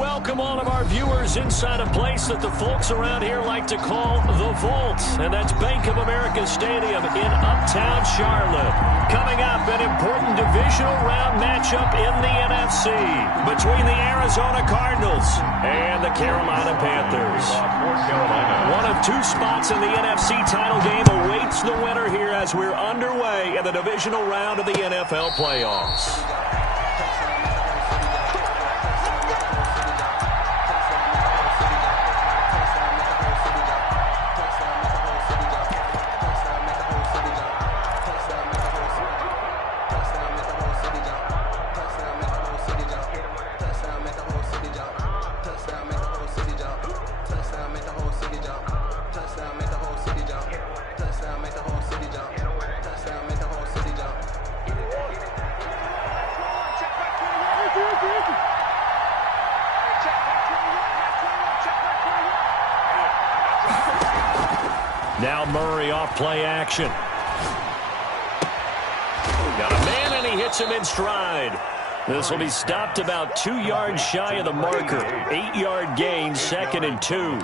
welcome all of our viewers inside a place that the folks around here like to call the Vault, and that's Bank of America Stadium in Uptown Charlotte. Coming up, an important divisional round matchup in the NFC between the Arizona Cardinals and the Carolina Panthers. One of two spots in the NFC title game awaits the winner here as we're underway in the divisional round of the NFL playoffs. Now Murray off play action. Got a man, and he hits him in stride. This will be stopped about 2 yards shy of the marker. 8-yard gain, 2nd and 2.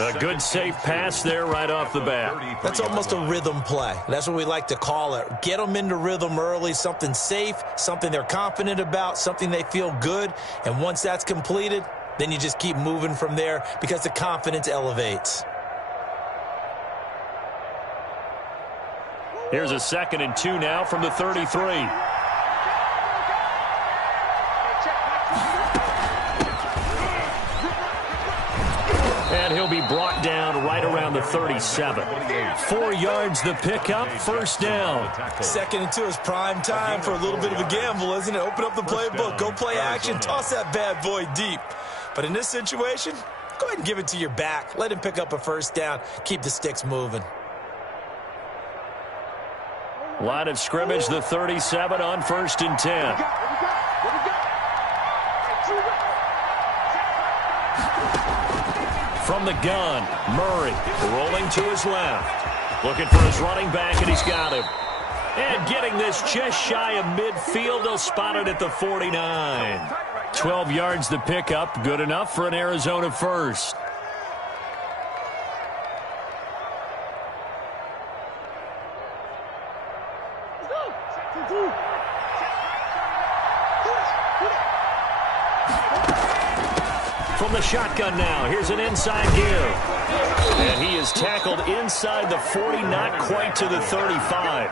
A good safe pass there right off the bat. That's almost a rhythm play. That's what we like to call it. Get them into rhythm early, something safe, something they're confident about, something they feel good. And once that's completed, then you just keep moving from there because the confidence elevates. Here's a 2nd and 2 now from the 33. And he'll be brought down right around the 37. 4 yards the pickup, first down. 2nd and 2 is prime time for a little bit of a gamble, isn't it? Open up the playbook, go play action, toss that bad boy deep. But in this situation, go ahead and give it to your back. Let him pick up a first down. Keep the sticks moving. Line of scrimmage, the 37 on 1st and 10. From the gun, Murray rolling to his left. Looking for his running back, and he's got him. And getting this just shy of midfield, they'll spot it at the 49. 12 yards the pickup, good enough for an Arizona first. From the shotgun now, here's an inside give. And he is tackled inside the 40, not quite to the 35.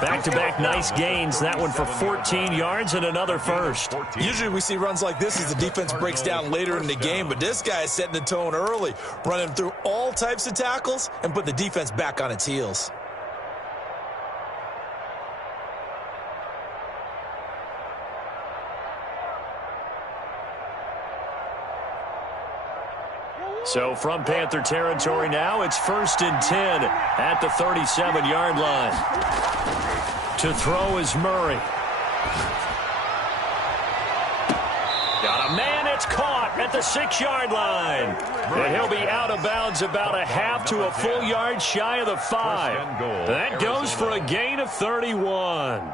Back-to-back nice gains, that one for 14 yards and another first. Usually we see runs like this as the defense breaks down later in the game, but this guy is setting the tone early, running through all types of tackles and put the defense back on its heels. So from Panther territory now, it's 1st and 10 at the 37-yard line. To throw is Murray. Got a man, it's caught at the 6-yard line. And he'll be out of bounds about a half to a full yard shy of the 5. That goes for a gain of 31.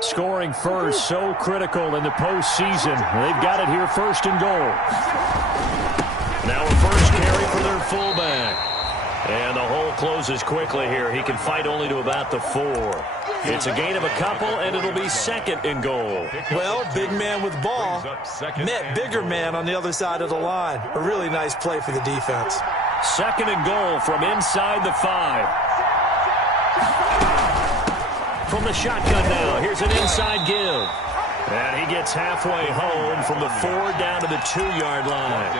Scoring first, so critical in the postseason. They've got it here, 1st and goal. Now a first carry for their fullback. And the hole closes quickly here. He can fight only to about the 4. It's a gain of a couple, and it'll be 2nd and goal. Well, big man with ball met bigger man on the other side of the line. A really nice play for the defense. 2nd and goal from inside the 5. From the shotgun now, here's an inside give. And he gets halfway home from the 4 down to the 2-yard line.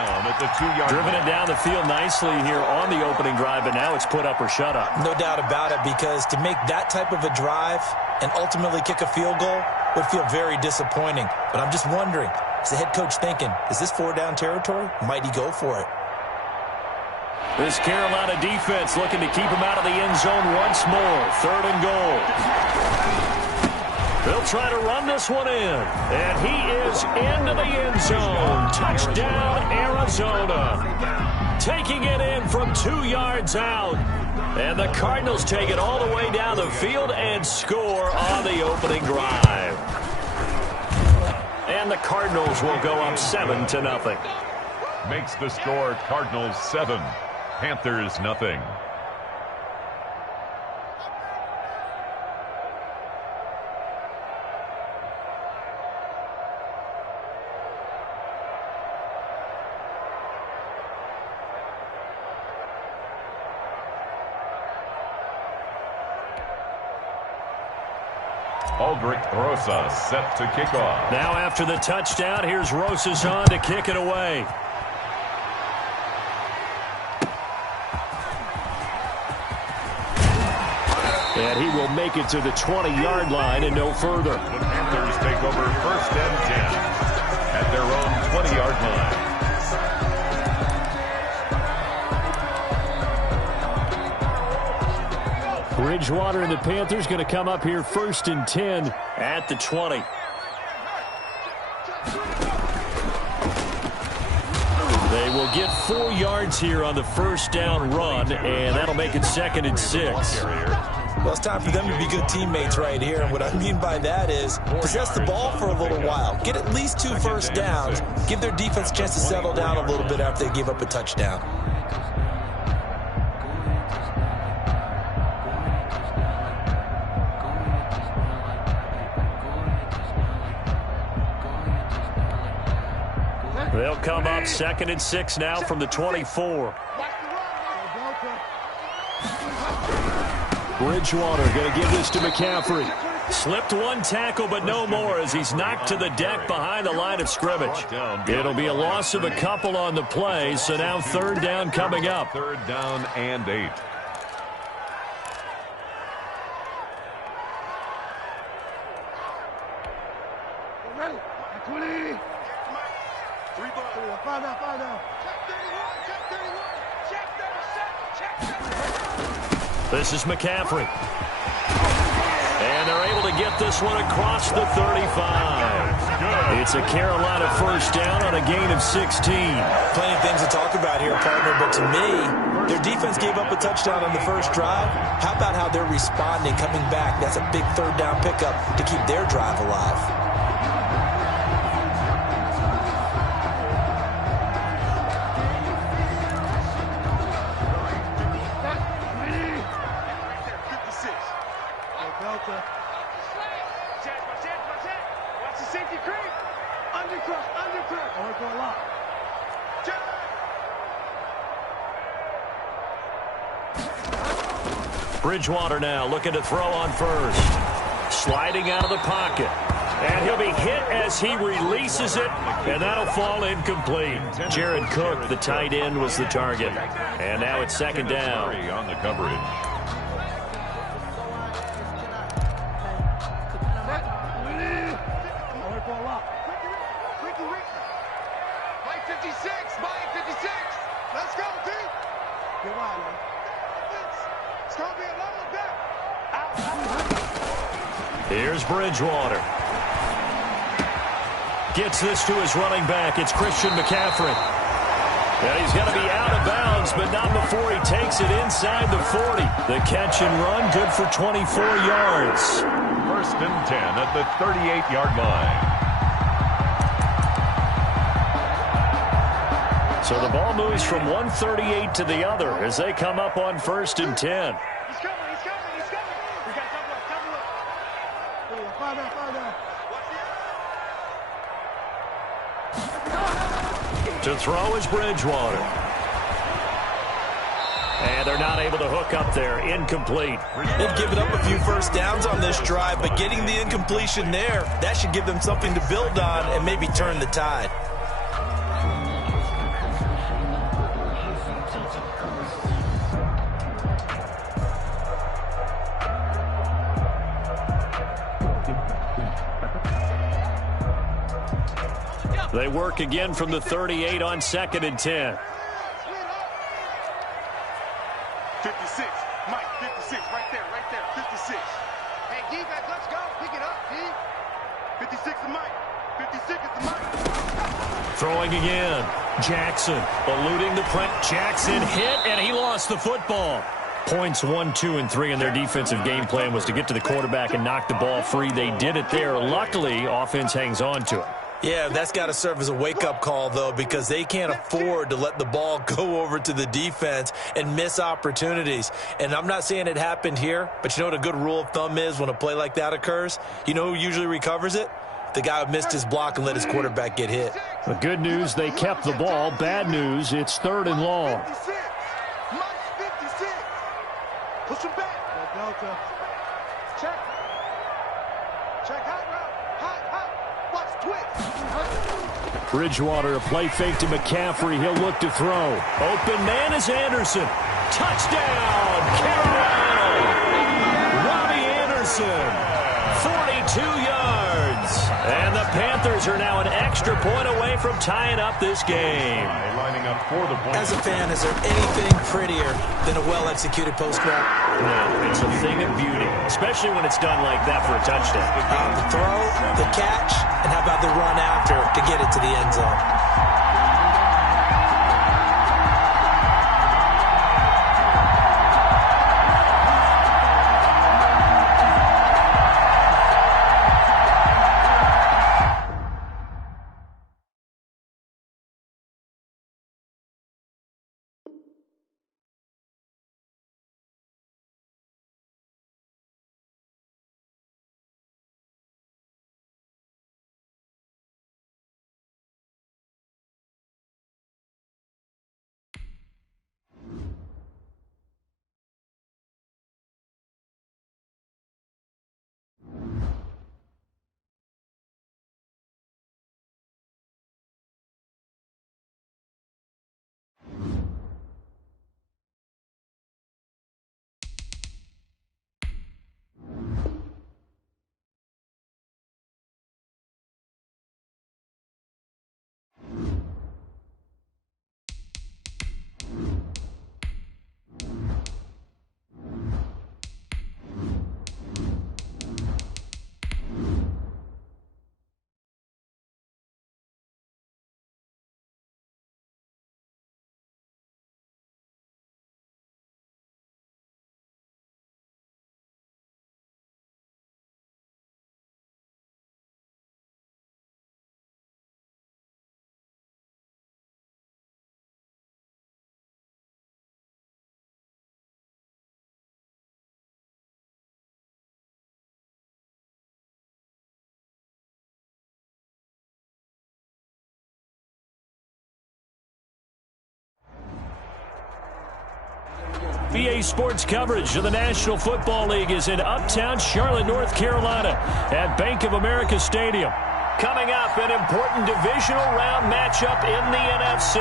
Driven it down the field nicely here on the opening drive, but now it's put up or shut up. No doubt about it, because to make that type of a drive and ultimately kick a field goal would feel very disappointing. But I'm just wondering, is the head coach thinking, is this 4-down territory? Might he go for it? This Carolina defense looking to keep him out of the end zone once more. 3rd and goal. They'll try to run this one in. And he is into the end zone. Touchdown, Arizona. Taking it in from 2 yards out. And the Cardinals take it all the way down the field and score on the opening drive. And the Cardinals will go up 7-0. Makes the score Cardinals 7, Panthers nothing. Aldrich Rosas set to kick off. Now after the touchdown, here's Rosas on to kick it away. And he will make it to the 20-yard line and no further. The Panthers take over 1st and 10 at their own 20-yard line. Bridgewater and the Panthers going to come up here 1st and 10 at the 20. They will get 4 yards here on the 1st down run, and that'll make it 2nd and 6. Well, it's time for them to be good teammates right here. And what I mean by that is possess the ball for a little while. Get at least 2 first downs. Give their defense a chance to settle down a little bit after they give up a touchdown. They'll come up 2nd and 6 now from the 24. Bridgewater going to give this to McCaffrey. Slipped one tackle, but no more as he's knocked to the deck behind the line of scrimmage. It'll be a loss of a couple on the play, so now 3rd down coming up. 3rd down and 8. Ready? 20. 3 ball. 5 down, 5 down. Check 31, check 31, check 37, check 37. This is McCaffrey. And they're able to get this one across the 35. It's a Carolina 1st down on a gain of 16. Plenty of things to talk about here, partner, but to me, their defense gave up a touchdown on the 1st drive. How about how they're responding, coming back? That's a big 3rd down pickup to keep their drive alive. Bridgewater now looking to throw on 1st. Sliding out of the pocket. And he'll be hit as he releases it, and that'll fall incomplete. Jared Cook, the tight end, was the target. And now it's 2nd down. On the coverage. Here's Bridgewater. Gets this to his running back. It's Christian McCaffrey. And he's going to be out of bounds, but not before he takes it inside the 40. The catch and run, good for 24 yards. 1st and 10 at the 38-yard line. So the ball moves from 138 to the other as they come up on 1st and 10. He's coming. We got double up. 5 down. To throw is Bridgewater. And they're not able to hook up there. Incomplete. They've given up a few 1st downs on this drive, but getting the incompletion there, that should give them something to build on and maybe turn the tide. They work again from the 38 on 2nd and 10. 56. Mike, 56. Right there. 56. Hey, defense, let's go. Pick it up, D. 56 to Mike. 56 is to Mike. Throwing again. Jackson eluding the press. Jackson hit, and he lost the football. Points 1, 2, and 3 in their defensive game plan was to get to the quarterback and knock the ball free. They did it there. Luckily, offense hangs on to it. Yeah, that's got to serve as a wake-up call, though, because they can't afford to let the ball go over to the defense and miss opportunities. And I'm not saying it happened here, but you know what a good rule of thumb is when a play like that occurs? You know who usually recovers it? The guy who missed his block and let his quarterback get hit. The good news, they kept the ball. Bad news, it's 3rd and long. Push him back. Delta. Check. Check hot route. Hot. Watch twist. Bridgewater, a play fake to McCaffrey. He'll look to throw. Open man is Anderson. Touchdown, Carolina. Robbie Anderson, 42 yards. And the Panthers are now an extra point away from tying up this game. Lining up for the point. As a fan, is there anything prettier than a well-executed post route? No, it's a thing of beauty, especially when it's done like that for a touchdown. The throw, the catch, and how about the run after to get it to the end zone? BA Sports coverage of the National Football League is in uptown Charlotte, North Carolina at Bank of America Stadium. Coming up, an important divisional round matchup in the NFC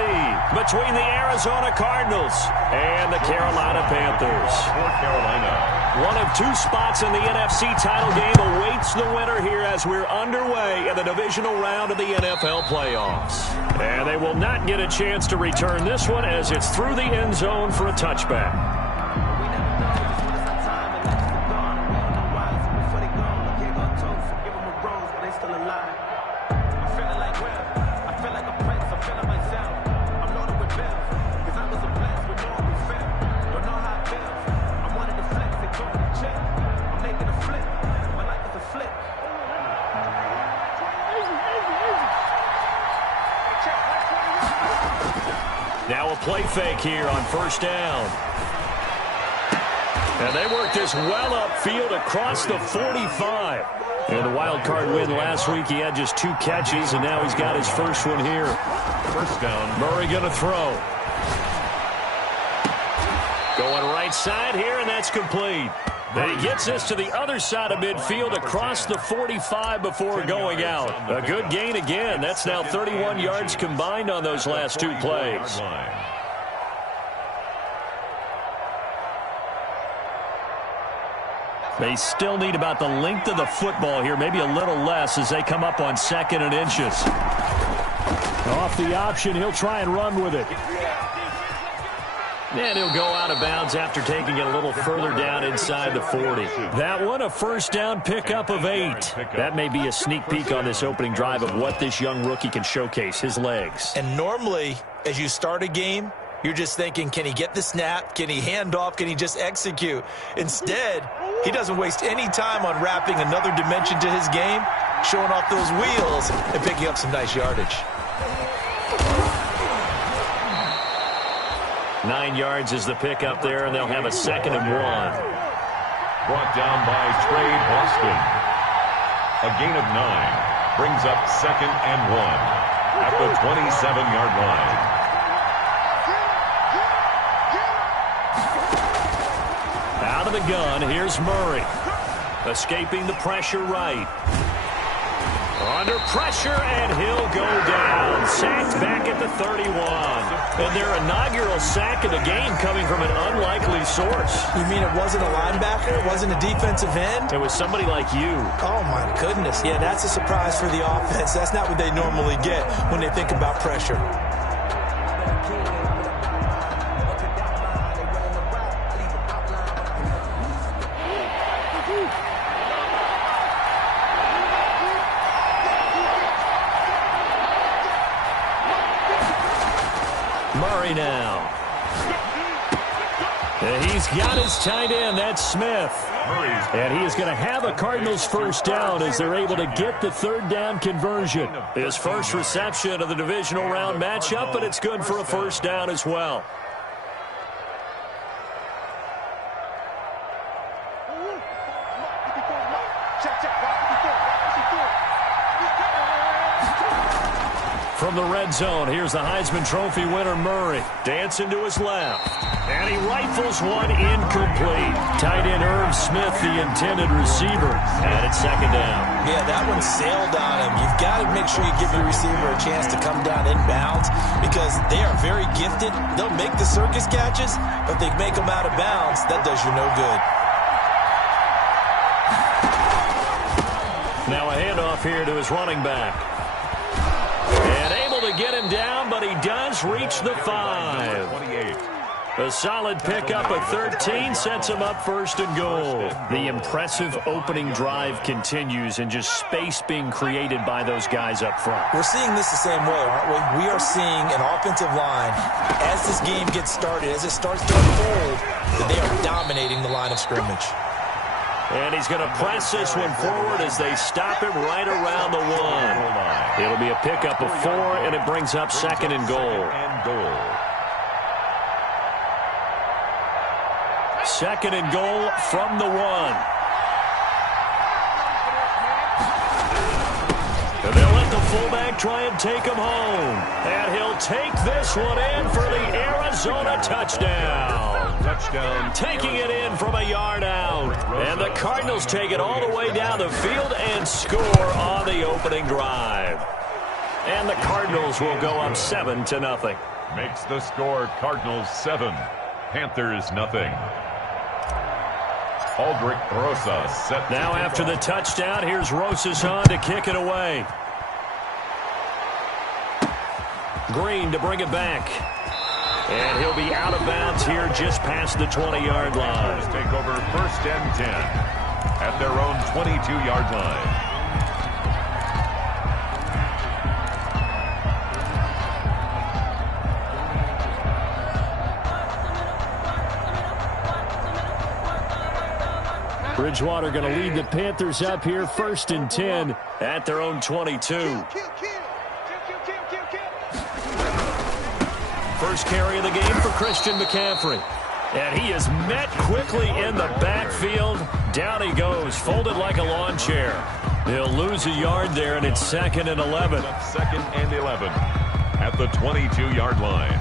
between the Arizona Cardinals and the Carolina Panthers. For Carolina. One of 2 spots in the NFC title game awaits the winner here as we're underway in the divisional round of the NFL playoffs. And they will not get a chance to return this one as it's through the end zone for a touchback. Now a play fake here on 1st down. And they work this well upfield across the 45. In the wild card win last week, he had just 2 catches, and now he's got his first one here. 1st down. Murray going to throw. Going right side here, and that's complete. And he gets us to the other side of midfield across the 45 before going out. A good gain again. That's now 31 yards combined on those last 2 plays. They still need about the length of the football here, maybe a little less as they come up on 2nd and inches. Off the option, he'll try and run with it. And he'll go out of bounds after taking it a little further down inside the 40. That one, a 1st down pickup of 8. That may be a sneak peek on this opening drive of what this young rookie can showcase, his legs. And normally, as you start a game, You're just thinking, can he get the snap? Can he hand off? Can he just execute? Instead, he doesn't waste any time on wrapping another dimension to his game, showing off those wheels, and picking up some nice yardage. 9 yards is the pickup there, and they'll have a 2nd and 1. Brought down by Trey Boston. A gain of 9 brings up 2nd and 1 at the 27-yard line. Out of the gun, here's Murray. Escaping the pressure right. Under pressure, and he'll go down. Sacked back at the 31. And their inaugural sack of the game coming from an unlikely source. You mean it wasn't a linebacker? It wasn't a defensive end? It was somebody like you. Oh, my goodness. Yeah, that's a surprise for the offense. That's not what they normally get when they think about pressure. Murray now. And he's got his tight end. That's Smith. And he is going to have a Cardinals first down as they're able to get the 3rd down conversion. His first reception of the divisional round matchup, but it's good for a first down as well. From the red zone, here's the Heisman Trophy winner, Murray. Dancing to his left. And he rifles one incomplete. Tight end Irv Smith, the intended receiver. And it's 2nd down. Yeah, that one sailed on him. You've got to make sure you give your receiver a chance to come down inbounds because they are very gifted. They'll make the circus catches, but they make them out of bounds. That does you no good. Now a handoff here to his running back. And able to get him down, but he does reach the 5. 28. A solid pickup of 13 sets him up 1st and goal. The impressive opening drive continues and just space being created by those guys up front. We're seeing this the same way, aren't we? We are seeing an offensive line, as this game gets started, as it starts to unfold, that they are dominating the line of scrimmage. And he's going to press this one forward as they stop him right around the 1. It'll be a pickup of 4, and it brings up 2nd and goal. 2nd and goal from the 1. And they'll let the fullback try and take him home. And he'll take this one in for the Arizona touchdown. Taking it in from a yard out. And the Cardinals take it all the way down the field and score on the opening drive. And the Cardinals will go up 7-0. Makes the score Cardinals 7, Panthers nothing. Aldrich Rosas set. Now after the touchdown, here's Rosas on to kick it away. Green to bring it back. And he'll be out of bounds here just past the 20-yard line. Take over 1st and 10 at their own 22-yard line. Bridgewater going to lead the Panthers up here 1st and 10 at their own 22. First carry of the game for Christian McCaffrey. And he is met quickly in the backfield. Down he goes, folded like a lawn chair. They'll lose a yard there, and it's 2nd and 11. 2nd and 11 at the 22-yard line.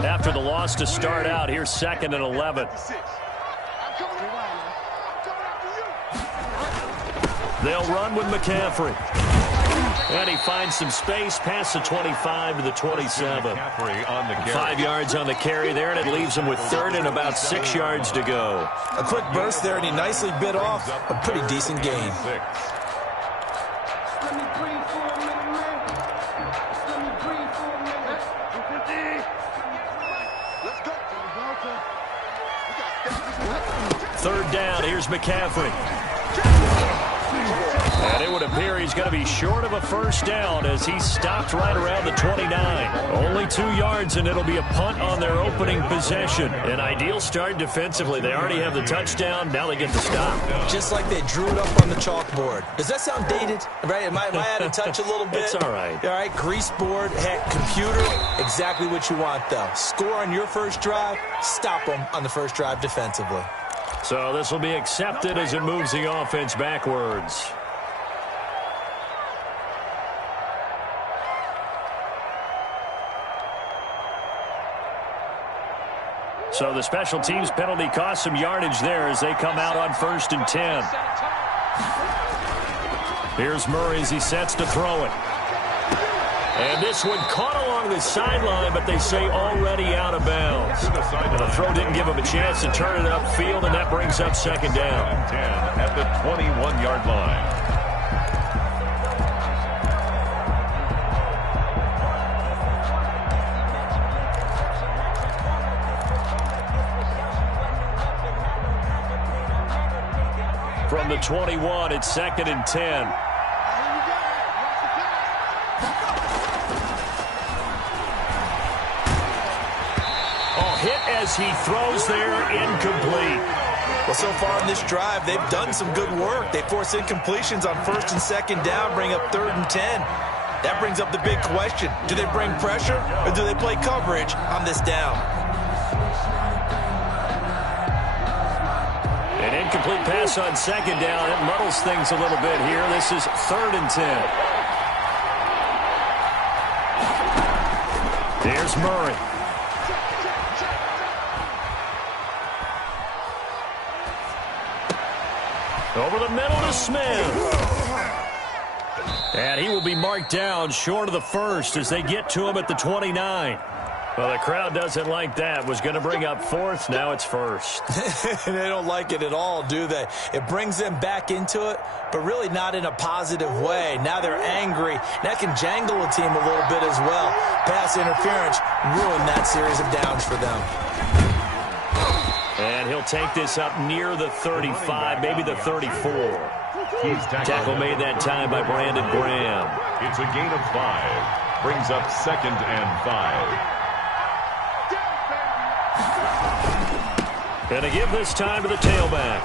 After the loss to start out, here's 2nd and 11. They'll run with McCaffrey. And he finds some space past the 25 to the 27. 5 yards on the carry there, and it leaves him with 3rd and about 6 yards to go. A quick burst there, and he nicely bit off a pretty decent gain. Third down, here's McCaffrey. And it would appear he's going to be short of a first down as he stopped right around the 29. Only 2 yards, and it'll be a punt on their opening possession. An ideal start defensively. They already have the touchdown. Now they get the stop. Just like they drew it up on the chalkboard. Does that sound dated? Right? Am I out of touch a little bit? It's all right. All right, grease board, heck, computer, exactly what you want, though. Score on your first drive, stop them on the first drive defensively. So this will be accepted as it moves the offense backwards. So the special teams penalty cost some yardage there as they come out on 1st and 10. Here's Murray as he sets to throw it. And this one caught along the sideline, but they say already out of bounds. And the throw didn't give him a chance to turn it upfield, and that brings up 2nd down. 10 at the 21-yard line. From the 21, it's 2nd and 10. Hit as he throws there, incomplete. Well, so far in this drive, they've done some good work. They force incompletions on 1st and 2nd down, bring up 3rd and 10. That brings up the big question. Do they bring pressure or do they play coverage on this down? An incomplete pass on 2nd down. It muddles things a little bit here. This is 3rd and 10. Here's Murray. Over the middle to Smith. And he will be marked down short of the first as they get to him at the 29. Well, the crowd doesn't like that. Was going to bring up 4th. Now it's 1st. They don't like it at all, do they? It brings them back into it, but really not in a positive way. Now they're angry. That can jangle a team a little bit as well. Pass interference ruined that series of downs for them. And he'll take this up near the 35, maybe the 34. Tackle made that time by Brandon Graham. It's a gain of 5. Brings up 2nd and 5. Going to give this time to the tailback.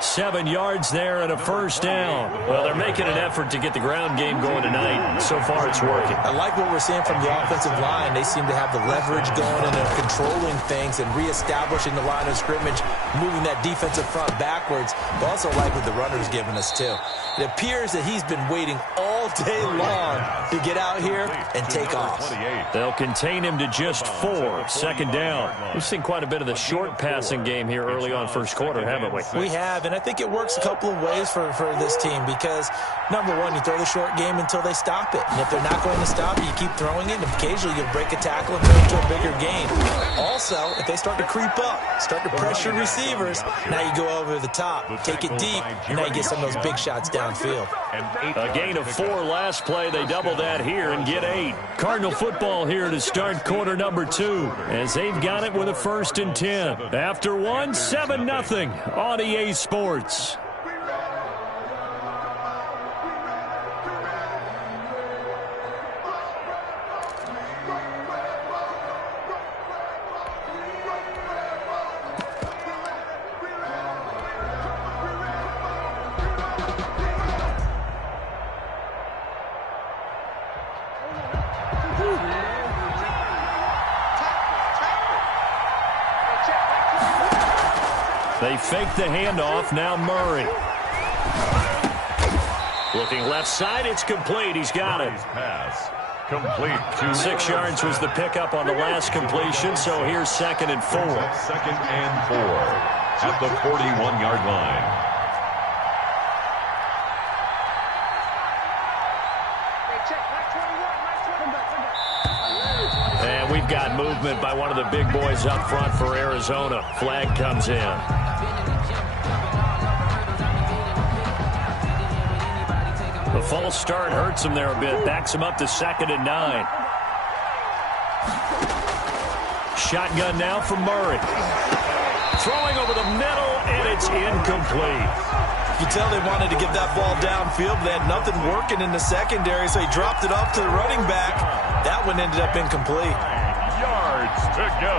7 yards there and a first down. Well, they're making an effort to get the ground game going tonight. So far, it's working. I like what we're seeing from the offensive line. They seem to have the leverage going and they're controlling things and reestablishing the line of scrimmage, moving that defensive front backwards. But also like what the runner's giving us, too. It appears that he's been waiting all day long to get out here and take off. They'll contain him to just 4. 2nd down. We've seen quite a bit of the short passing game here early on first quarter, haven't we? We have, and I think it works a couple of ways for this team because, number one, you throw the short game until they stop it. And if they're not going to stop it, you keep throwing it, and occasionally you'll break a tackle and turn it to a bigger gain. Also, if they start to creep up, start to pressure receivers, now you go over the top, take it deep, and now you get some of those big shots downfield. A gain of 4 last play. They double that here and get 8. Cardinal football here to start quarter number 2 as they've got it with a 1st and 10. After 1, 7-0 on EA Sports. They fake the handoff. Now Murray. Looking left side. It's complete. He's got it. Pass. Complete. 6 yards was the pickup on the last completion, so here's 2nd and 4. 2nd and 4 at the 41-yard line. And we've got movement by one of the big boys up front for Arizona. Flag comes in. The false start hurts him there a bit. Backs him up to 2nd and 9. Shotgun now from Murray. Throwing over the middle, and it's incomplete. You can tell they wanted to get that ball downfield, but they had nothing working in the secondary, so he dropped it off to the running back. That one ended up incomplete. Yards to go.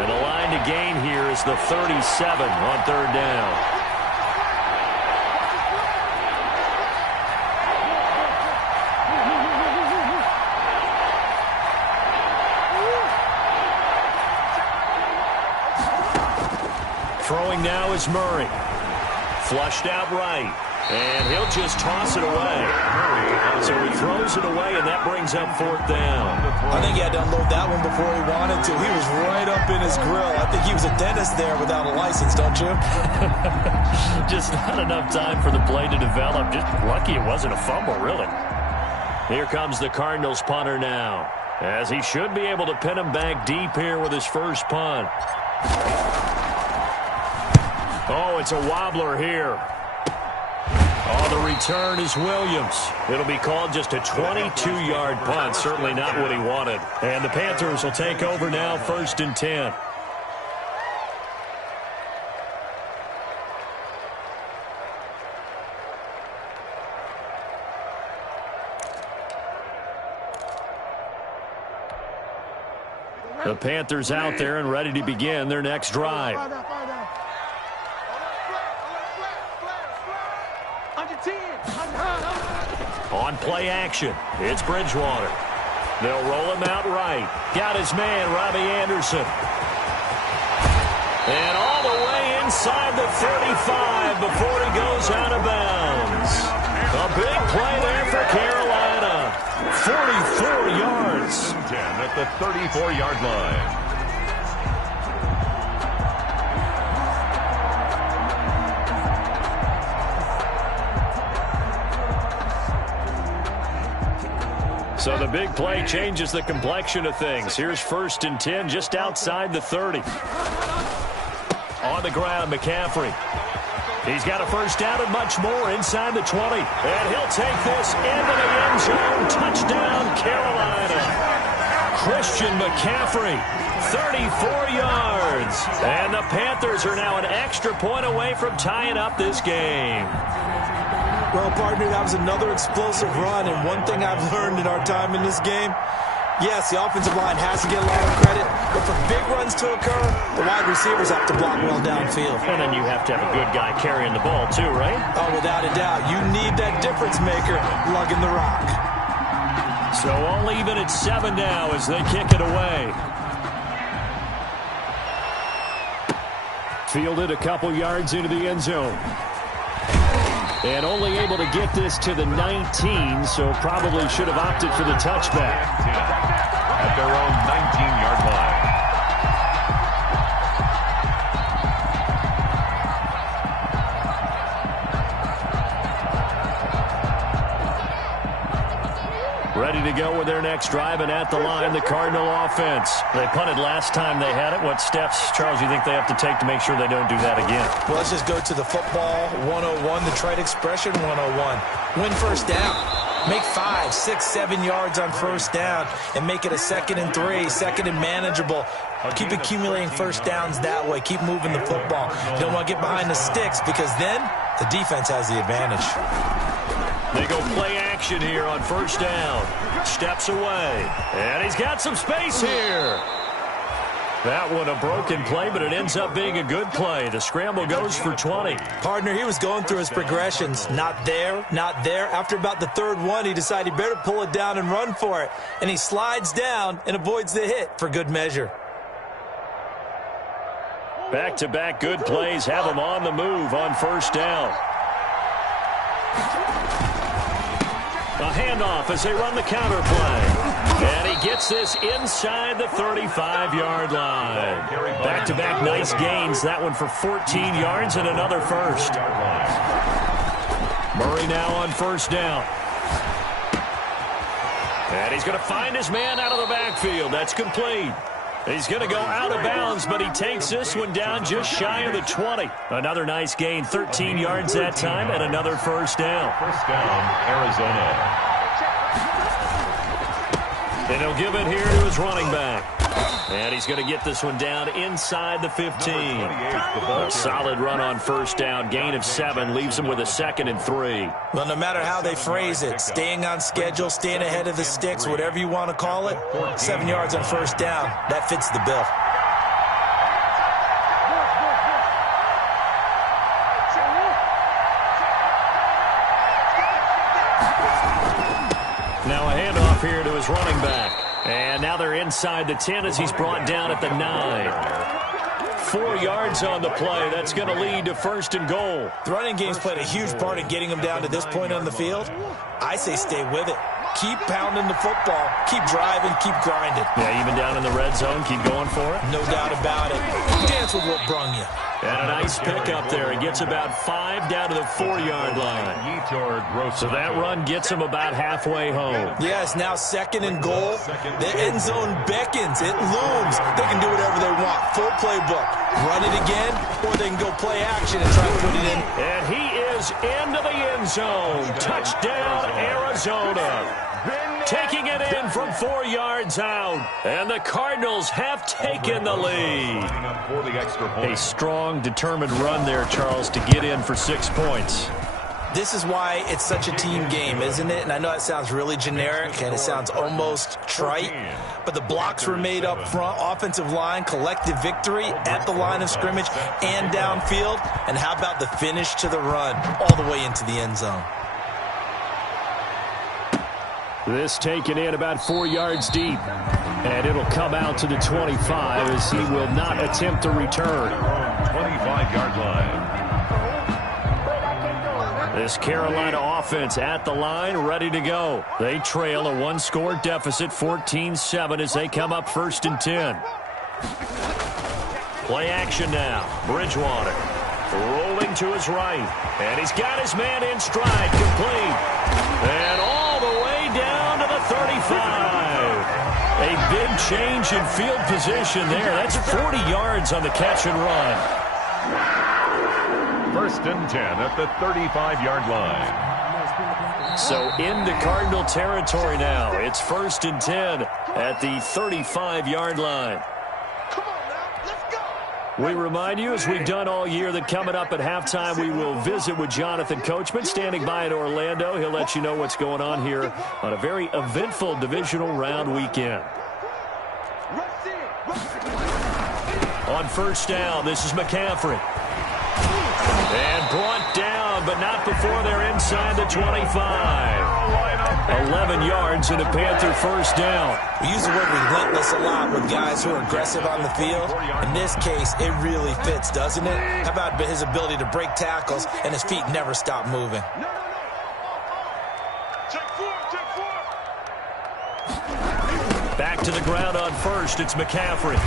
And the line to gain here is the 37 on third down. Throwing now is Murray. Flushed out right. And he'll just toss it away. So he throws it away, and that brings up fourth down. I think he had to unload that one before he wanted to. He was right up in his grill. I think he was a dentist there without a license, don't you? Just not enough time for the play to develop. Just lucky it wasn't a fumble, really. Here comes the Cardinals punter now, as he should be able to pin him back deep here with his first punt. Oh, it's a wobbler here. Oh, the return is Williams. It'll be called just a 22-yard punt. Certainly not what he wanted. And the Panthers will take over now, 1st and 10. The Panthers out there and ready to begin their next drive. On play action, it's Bridgewater. They'll roll him out right. Got his man, Robbie Anderson. And all the way inside the 35 before he goes out of bounds. A big play there for Carolina. 44 yards. 10 at the 34-yard line. So the big play changes the complexion of things. Here's 1st and 10 just outside the 30. On the ground, McCaffrey. He's got a first down and much more inside the 20. And he'll take this into the end zone. Touchdown, Carolina. Christian McCaffrey, 34 yards. And the Panthers are now an extra point away from tying up this game. Well, partner, that was another explosive run, and one thing I've learned in our time in this game, yes, the offensive line has to get a lot of credit, but for big runs to occur, the wide receivers have to block well downfield. And then you have to have a good guy carrying the ball too, right? Oh, without a doubt. You need that difference maker lugging the rock. So only even at 7 now as they kick it away. Fielded a couple yards into the end zone. And only able to get this to the 19, so probably should have opted for the touchback. At their own 19-yard line. Ready to go with their next drive, and at the line, the Cardinal offense. They punted last time they had it. What steps, Charles, you think they have to take to make sure they don't do that again? Well, let's just go to the football 101, the trade expression 101. Win first down. Make 5, 6, 7 yards on first down and make it a 2nd and 3, 2nd and manageable. Keep accumulating first downs that way. Keep moving the football. You don't want to get behind the sticks because then the defense has the advantage. They go play action here on first down. Steps away. And he's got some space here. That one a broken play, but it ends up being a good play. The scramble goes for 20. Partner, he was going through his progressions. Not there, not there. After about the 3rd one, he decided he better pull it down and run for it. And he slides down and avoids the hit for good measure. Back-to-back good plays have him on the move on first down. A handoff as they run the counter play. And he gets this inside the 35-yard line. Back-to-back nice gains. That one for 14 yards and another first. Murray now on first down. And he's going to find his man out of the backfield. That's complete. He's going to go out of bounds, but he takes this one down just shy of the 20. Another nice gain, 13 yards that time, and another first down. First down, Arizona. And he'll give it here to his running back. And he's going to get this one down inside the 15. A solid run on first down. Gain of 7 leaves him with a 2nd and 3. Well, no matter how they phrase it, staying on schedule, staying ahead of the sticks, whatever you want to call it, 7 yards on first down, that fits the bill. Now a handoff here to his running back. And now they're inside the 10 as he's brought down at the 9. 4 yards on the play. That's going to lead to 1st and goal. The running game's played a huge part in getting him down to this point on the field. I say stay with it. Keep pounding the football. Keep driving. Keep grinding. Yeah, even down in the red zone, keep going for it. No doubt about it. Dance with what brung you. And a nice pickup there. He gets about 5 down to the 4-yard line. So that run gets him about halfway home. Yes, now 2nd and goal. The end zone beckons. It looms. They can do whatever they want. Full playbook. Run it again, or they can go play action and try to put it in. And he is into the end zone. Touchdown, Arizona. Taking it in from 4 yards out. And the Cardinals have taken the lead. A strong, determined run there, Charles, to get in for 6 points. This is why it's such a team game, isn't it? And I know it sounds really generic and it sounds almost trite, but the blocks were made up front, offensive line, collective victory at the line of scrimmage and downfield. And how about the finish to the run all the way into the end zone? This taken in about 4 yards deep. And it'll come out to the 25 as he will not attempt a return. 25-yard line. This Carolina offense at the line, ready to go. They trail a 1-score deficit, 14-7, as they come up 1st and 10. Play action now. Bridgewater rolling to his right. And he's got his man in stride, complete. And all the way down to the 35. A big change in field position there. That's 40 yards on the catch and run. 1st and 10 at the 35-yard line. So into Cardinal territory now. It's 1st and 10 at the 35-yard line. We remind you, as we've done all year, that coming up at halftime, we will visit with Jonathan Coachman, standing by in Orlando. He'll let you know what's going on here on a very eventful divisional round weekend. On first down, this is McCaffrey. And brought down, but not before they're inside the 25. 11 yards and a Panther first down. We use the word relentless a lot with guys who are aggressive on the field. In this case, it really fits, doesn't it? How about his ability to break tackles and his feet never stop moving? Back to the ground on first. It's McCaffrey.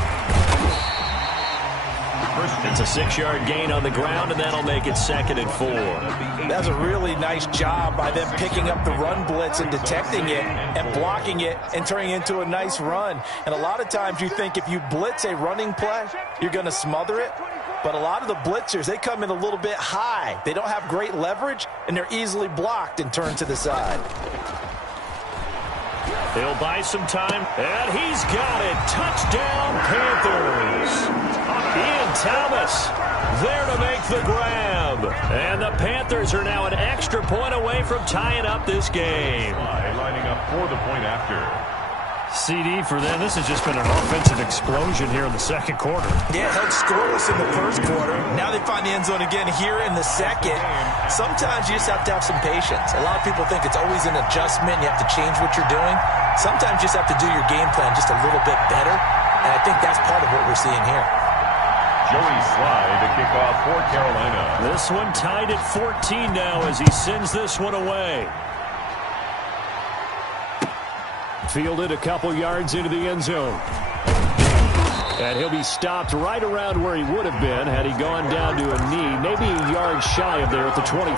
It's a 6-yard gain on the ground, and that'll make it 2nd and 4. That's a really nice job by them picking up the run blitz and detecting it and blocking it and turning it into a nice run. And a lot of times you think if you blitz a running play, you're going to smother it. But a lot of the blitzers, they come in a little bit high. They don't have great leverage, and they're easily blocked and turned to the side. They'll buy some time, and he's got it. Touchdown, Panthers. Ian Thomas there to make the grab. And the Panthers are now an extra point away from tying up this game. Lining up for the point after. CD for them. This has just been an offensive explosion here in the 2nd quarter. Yeah, held scoreless in the 1st quarter. Now they find the end zone again here in the 2nd. Sometimes you just have to have some patience. A lot of people think it's always an adjustment. You have to change what you're doing. Sometimes you just have to do your game plan just a little bit better. And I think that's part of what we're seeing here. Joey Slye to kick off for Carolina. This one tied at 14 now as he sends this one away. Fielded a couple yards into the end zone. And he'll be stopped right around where he would have been had he gone down to a knee, maybe a yard shy of there at the 24.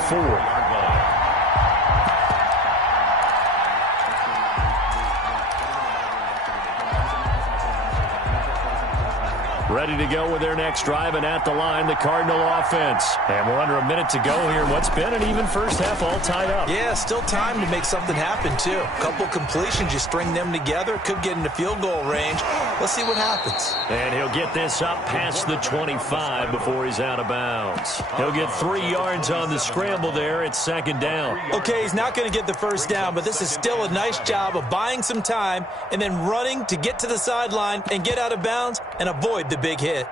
Ready to go with their next drive, and at the line, the Cardinal offense. And we're under a minute to go here. What's been an even first half all tied up. Yeah, still time to make something happen, too. A couple completions, you string them together, could get into field goal range. Let's see what happens. And he'll get this up past the 25 before he's out of bounds. He'll get 3 yards on the scramble there. It's second down. Okay, he's not going to get the first down, but this is still a nice job of buying some time and then running to get to the sideline and get out of bounds and avoid the big hit.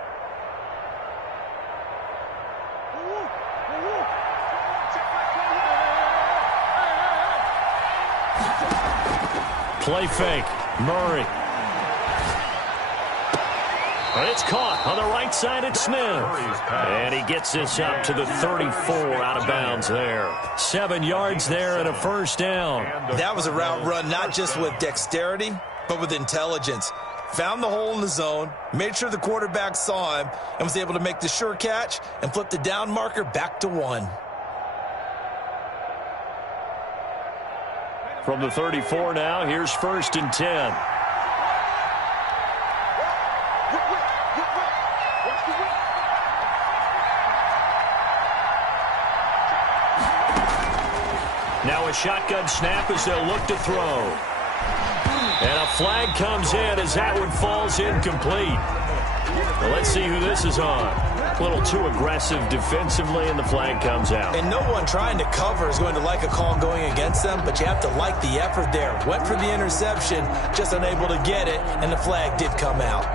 Play fake. Murray. But it's caught on the right side at Smith. And he gets this up to the 34 out of bounds there. 7 yards there and a first down. That was a route run not just with dexterity, but with intelligence. Found the hole in the zone, made sure the quarterback saw him, and was able to make the sure catch and flip the down marker back to 1. From the 34 now, here's 1st and 10. Now a shotgun snap as they'll look to throw. And a flag comes in as that one falls incomplete. Well, let's see who this is on. A little too aggressive defensively, and the flag comes out. And no one trying to cover is going to like a call going against them, but you have to like the effort there. Went for the interception, just unable to get it, and the flag did come out.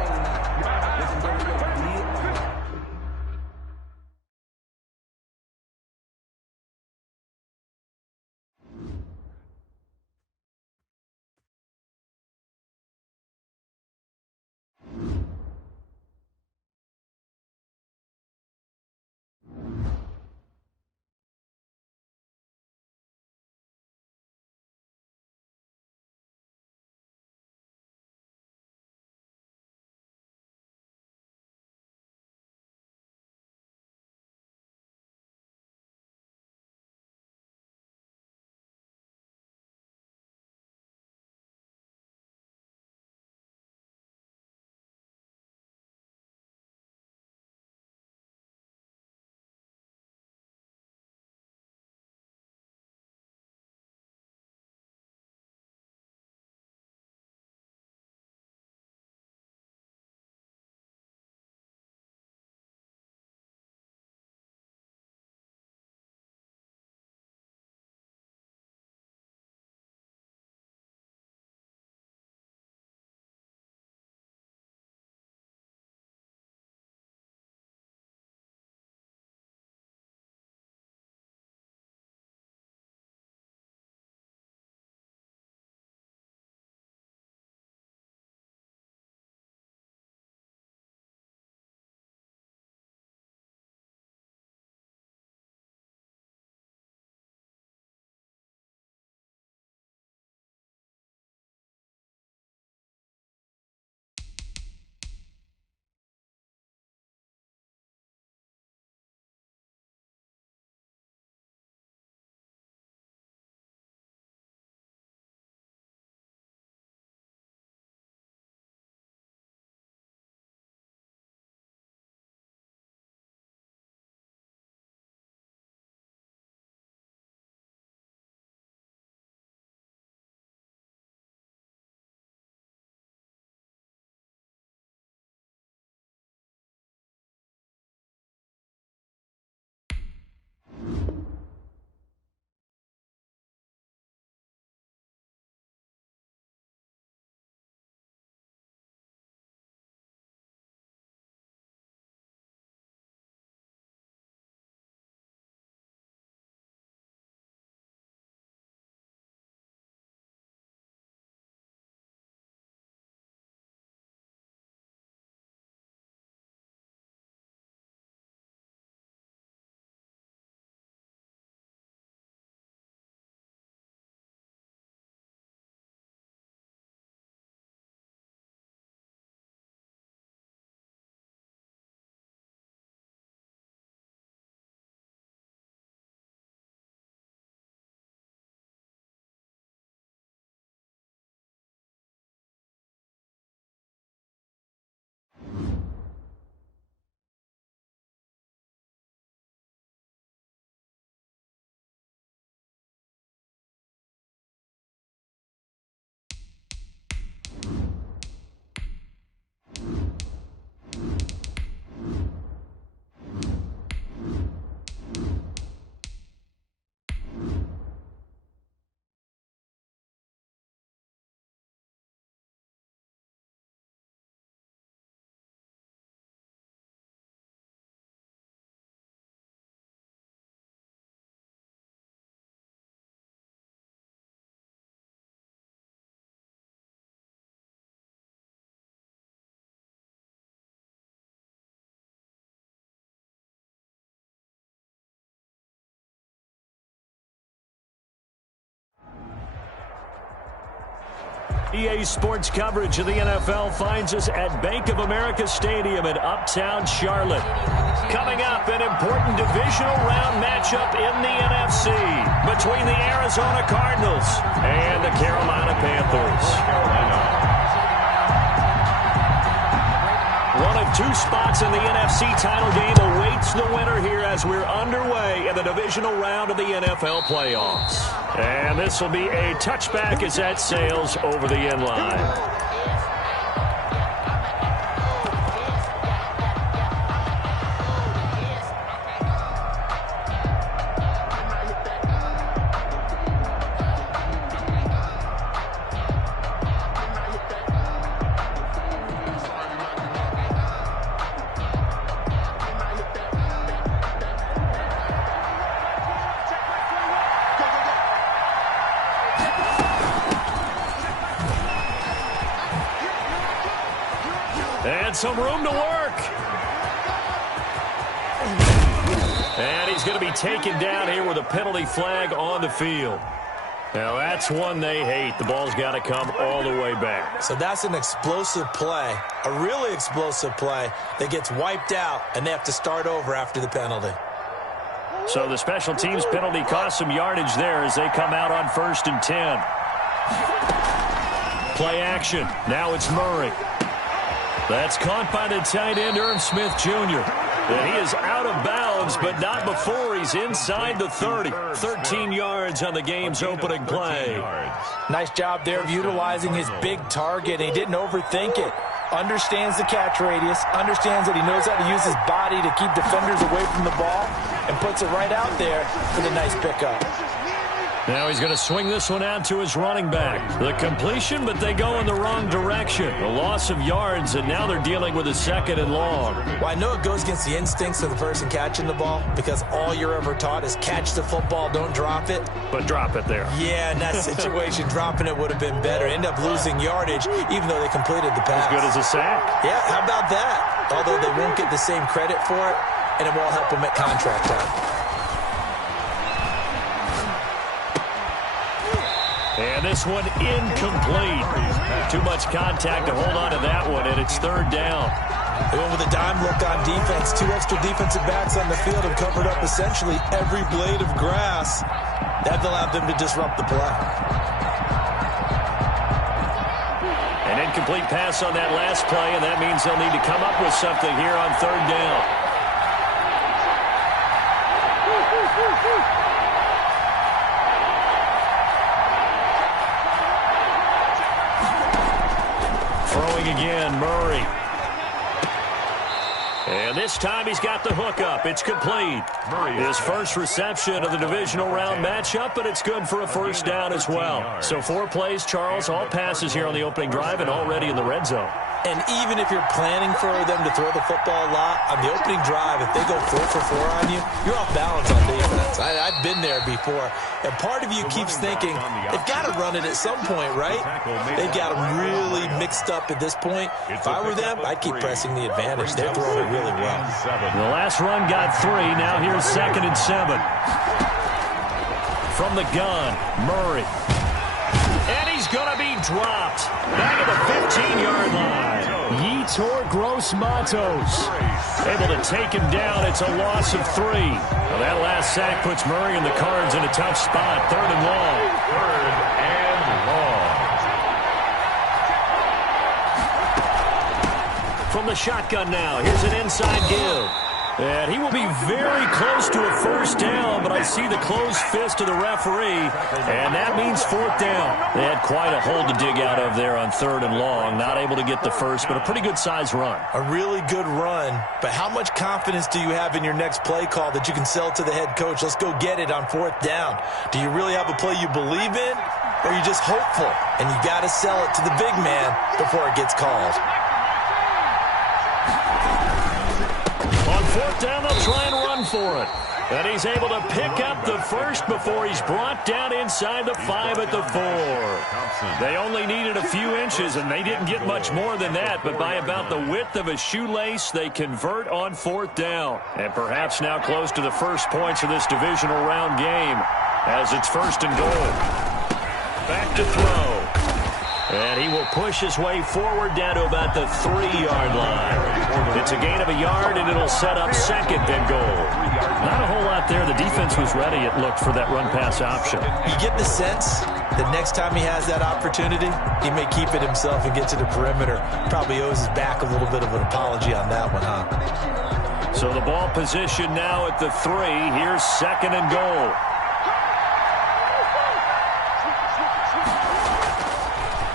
EA Sports coverage of the NFL finds us at Bank of America Stadium in Uptown Charlotte. Coming up, an important divisional round matchup in the NFC between the Arizona Cardinals and the Carolina Panthers. One of two spots in the NFC title game awaits the winner here as we're underway in the divisional round of the NFL playoffs. And this will be a touchback as that sails over the end line. And some room to work. And he's going to be taken down here with a penalty flag on the field. Now, that's one they hate. The ball's got to come all the way back. So that's an explosive play, a really explosive play that gets wiped out, and they have to start over after the penalty. So the special teams penalty cost some yardage there as they come out on 1st and 10. Play action. Now it's Murray. That's caught by the tight end, Irv Smith Jr. And he is out of bounds, but not before he's inside the 30. 13 yards on the game's opening play. Nice job there of utilizing his big target. He didn't overthink it. Understands the catch radius, understands that he knows how to use his body to keep defenders away from the ball, and puts it right out there for the nice pickup. Now he's going to swing this one out to his running back. The completion, but they go in the wrong direction. A loss of yards, and now they're dealing with a 2nd and long. Well, I know it goes against the instincts of the person catching the ball because all you're ever taught is catch the football, don't drop it. But drop it there. Yeah, in that situation, dropping it would have been better. End up losing yardage, even though they completed the pass. As good as a sack. Yeah, how about that? Although they won't get the same credit for it, and it won't help them at contract time. And this one incomplete. Too much contact to hold on to that one, and it's 3rd down. They went with a dime look on defense. 2 extra defensive backs on the field and covered up essentially every blade of grass. That allowed them to disrupt the play. An incomplete pass on that last play, and that means they'll need to come up with something here on 3rd down. Throwing again, Murray. And this time he's got the hook up. It's complete. His first reception of the divisional round matchup, but it's good for a 1st down as well. So 4 plays, Charles, all passes here on the opening drive and already in the red zone. And even if you're planning for them to throw the football a lot, on the opening drive, if they go 4 for 4 on you, you're off balance on defense. I've been there before. And part of you keeps thinking, they've got to run it at some point, right? They've got them really mixed up at this point. If I were them, I'd keep pressing the advantage. They're throwing it really well. The last run got 3. Now here's 2nd and 7. From the gun, Murray. And he's going to be dropped. Back at the 15-yard line. Yetur Gross-Matos able to take him down. It's a loss of 3. Well, that last sack puts Murray and the Cards in a tough spot. 3rd and long. 3rd and long. From the shotgun now, here's an inside give. And he will be very close to a 1st down, but I see the closed fist of the referee, and that means 4th down. They had quite a hole to dig out of there on 3rd and long. Not able to get the first, but a pretty good-sized run. A really good run, but how much confidence do you have in your next play call that you can sell to the head coach? Let's go get it on 4th down. Do you really have a play you believe in, or are you just hopeful? And you got to sell it to the big man before it gets called. 4th down, they'll try and run for it. And he's able to pick up the first before he's brought down inside the 5 at the 4. They only needed a few inches, and they didn't get much more than that. But by about the width of a shoelace, they convert on 4th down. And perhaps now close to the first points of this divisional round game as it's 1st and goal. Back to throw. And he will push his way forward down to about the 3-yard line. It's a gain of a yard, and it'll set up second and goal. Not a whole lot there. The defense was ready, it looked, for that run-pass option. You get the sense that next time he has that opportunity, he may keep it himself and get to the perimeter. Probably owes his back a little bit of an apology on that one, huh? So the ball position now at the 3. Here's second and goal.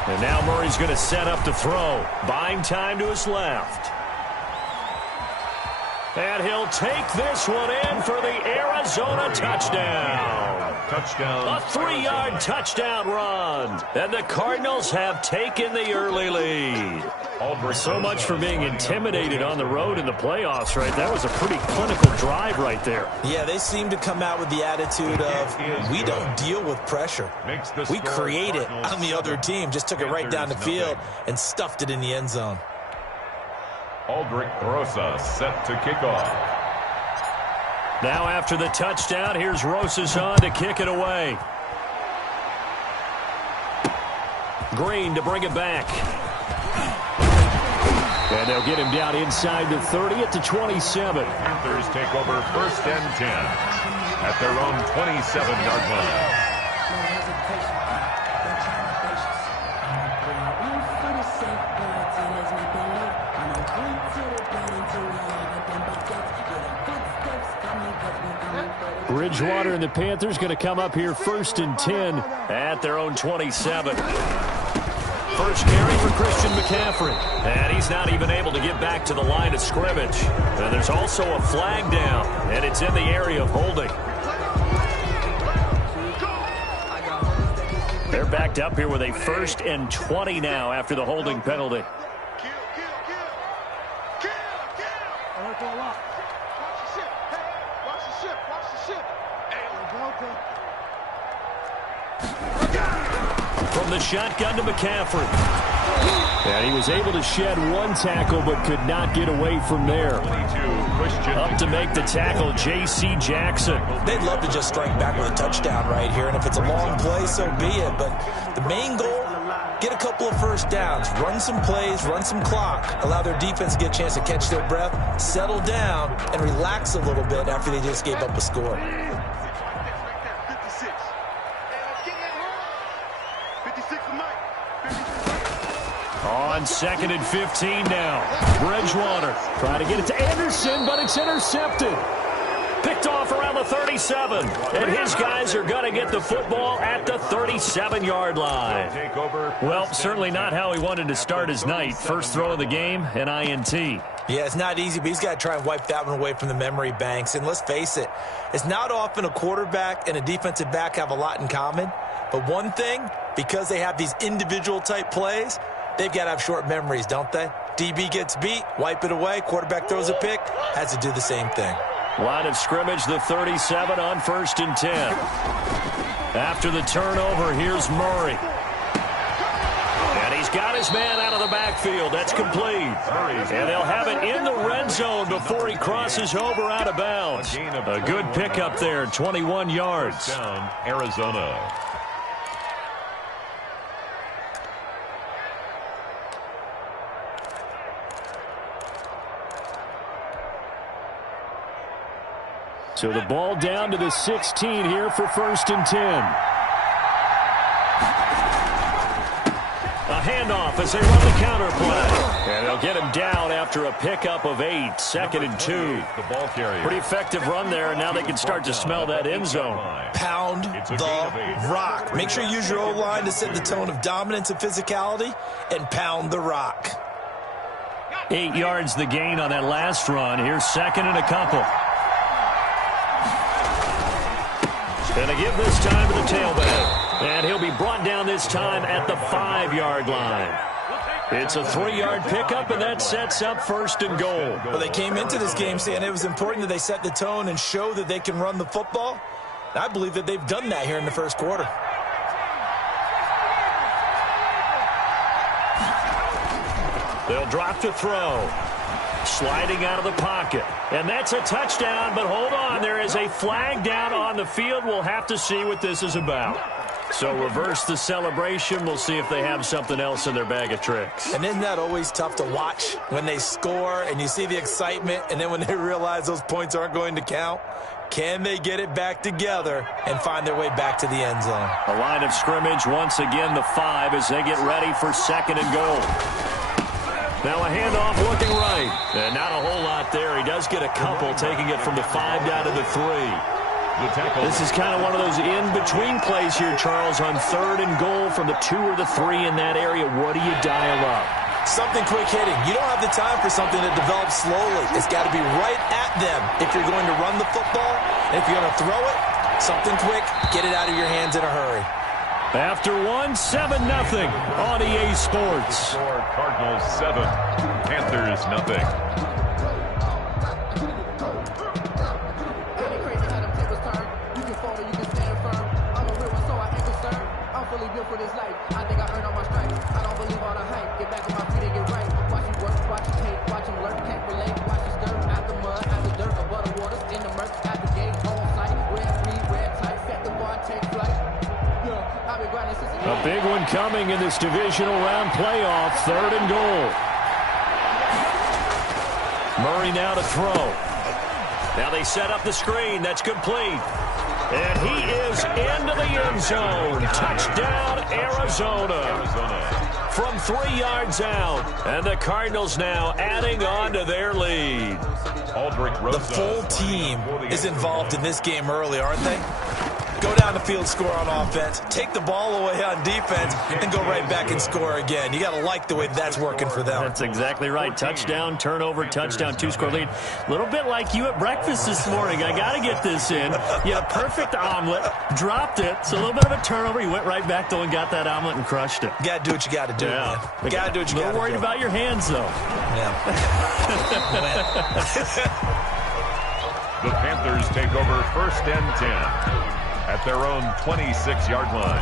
And now Murray's going to set up to throw. Buying time to his left. And he'll take this one in for the Arizona touchdown. Touchdown. A 3-yard touchdown run. And the Cardinals have taken the early lead. So much for being intimidated on the road in the playoffs, right? That was a pretty clinical drive right there. Yeah, they seem to come out with the attitude of, we don't deal with pressure. We create it on the other team. Just took it right down the field and stuffed it in the end zone. Aldrich Rosa set to kick off. Now after the touchdown, here's Rosas on to kick it away. Green to bring it back. And they'll get him down inside the 30 at the 27. Panthers take over 1st and 10 at their own 27-yard line. Bridgewater and the Panthers going to come up here 1st and 10 at their own 27. First carry for Christian McCaffrey. And he's not even able to get back to the line of scrimmage. And there's also a flag down, and it's in the area of holding. They're backed up here with a 1st and 20 now after the holding penalty. From the shotgun to McCaffrey. And he was able to shed one tackle but could not get away from there. Up to make the tackle, J.C. Jackson. They'd love to just strike back with a touchdown right here, and if it's a long play, so be it. But the main goal, get a couple of first downs, run some plays, run some clock, allow their defense to get a chance to catch their breath, settle down, and relax a little bit after they just gave up a score. On 2nd and 15 now. Bridgewater trying to get it to Anderson, but it's intercepted. Picked off around the 37. And his guys are going to get the football at the 37-yard line. Well, certainly not how he wanted to start his night. First throw of the game, an INT. Yeah, it's not easy, but he's got to try and wipe that one away from the memory banks. And let's face it, it's not often a quarterback and a defensive back have a lot in common. But one thing, because they have these individual type plays, they've got to have short memories, don't they? DB gets beat, wipe it away, quarterback throws a pick, has to do the same thing. Line of scrimmage, the 37 on 1st and 10. After the turnover, here's Murray. And he's got his man out of the backfield. That's complete. And they'll have it in the red zone before he crosses over out of bounds. A good pickup there, 21 yards. Down, Arizona. So the ball down to the 16 here for 1st and 10. A handoff as they run the counter play. And they'll get him down after a pickup of 8. 2nd and 2. The ball carrier. Pretty effective run there, and now they can start to smell that end zone. Pound the rock. Make sure you use your O-line to set the tone of dominance and physicality, and pound the rock. 8 yards the gain on that last run. Here's 2nd and a couple. And they give this time to the tailback. And he'll be brought down this time at the 5-yard line. It's a 3-yard pickup, and that sets up 1st and goal. Well, they came into this game saying it was important that they set the tone and show that they can run the football. And I believe that they've done that here in the first quarter. They'll drop to throw. Sliding out of the pocket. And that's a touchdown, but hold on. There is a flag down on the field. We'll have to see what this is about. So reverse the celebration. We'll see if they have something else in their bag of tricks. And isn't that always tough to watch when they score and you see the excitement, and then when they realize those points aren't going to count? Can they get it back together and find their way back to the end zone? The line of scrimmage, once again, the 5 as they get ready for 2nd and goal. Now a handoff looking right. And not a whole lot there. He does get a couple, taking it from the 5 down to the 3. This is kind of one of those in-between plays here, Charles, on 3rd and goal from the 2 or the 3 in that area. What do you dial up? Something quick hitting. You don't have the time for something that develops slowly. It's got to be right at them if you're going to run the football. And if you're going to throw it, something quick, get it out of your hands in a hurry. After 1, 7-0 on EA Sports. Cardinals 7, Panthers nothing. For this life, I think I earned all my stripes. I don't believe all the hype. Get back on my feet and get right. Watch him work, watch him hate, watch him lurk, can't relate. Watch him skirt out the mud, out the dirt, above the waters, in the murk, at the gate, on site. Red free, red tight, set the bar, take flight. Yeah, I've been grinding since a big one coming in this divisional round playoff. 3rd and goal. Murray now to throw. Now they set up the screen. That's complete. And he is into the end zone. Touchdown, Arizona. From 3 yards out. And the Cardinals now adding on to their lead. The full team is involved in this game early, aren't they? Go down the field, score on offense, take the ball away on defense, and go right back and score again. You got to like the way that's working for them. That's exactly right. Touchdown, turnover, touchdown, 2-score lead. A little bit like you at breakfast this morning. I got to get this in. You had a perfect omelet, dropped it. It's a little bit of a turnover. You went right back, though, and got that omelet and crushed it. You got to do what you got to do, man. You got to do what you got to do. A little worried about your hands, though. Yeah. The Panthers take over 1st and 10. At their own 26-yard line.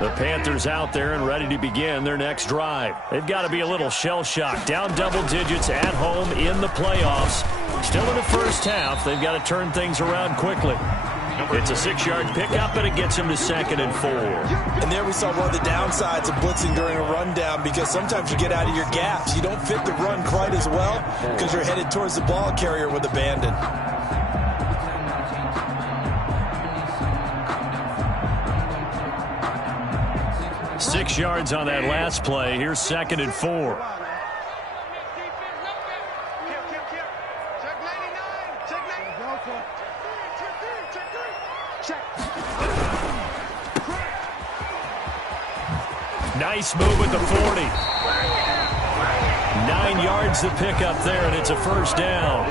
The Panthers out there and ready to begin their next drive. They've got to be a little shell-shocked. Down double digits at home in the playoffs. Still in the first half. They've got to turn things around quickly. It's a 6-yard pickup, and it gets him to 2nd and 4. And there we saw one of the downsides of blitzing during a rundown, because sometimes you get out of your gaps. You don't fit the run quite as well because you're headed towards the ball carrier with abandon. 6 yards on that last play. Here's 2nd and 4. Nice move at the 40. 9 yards to pick up there, and it's a 1st down.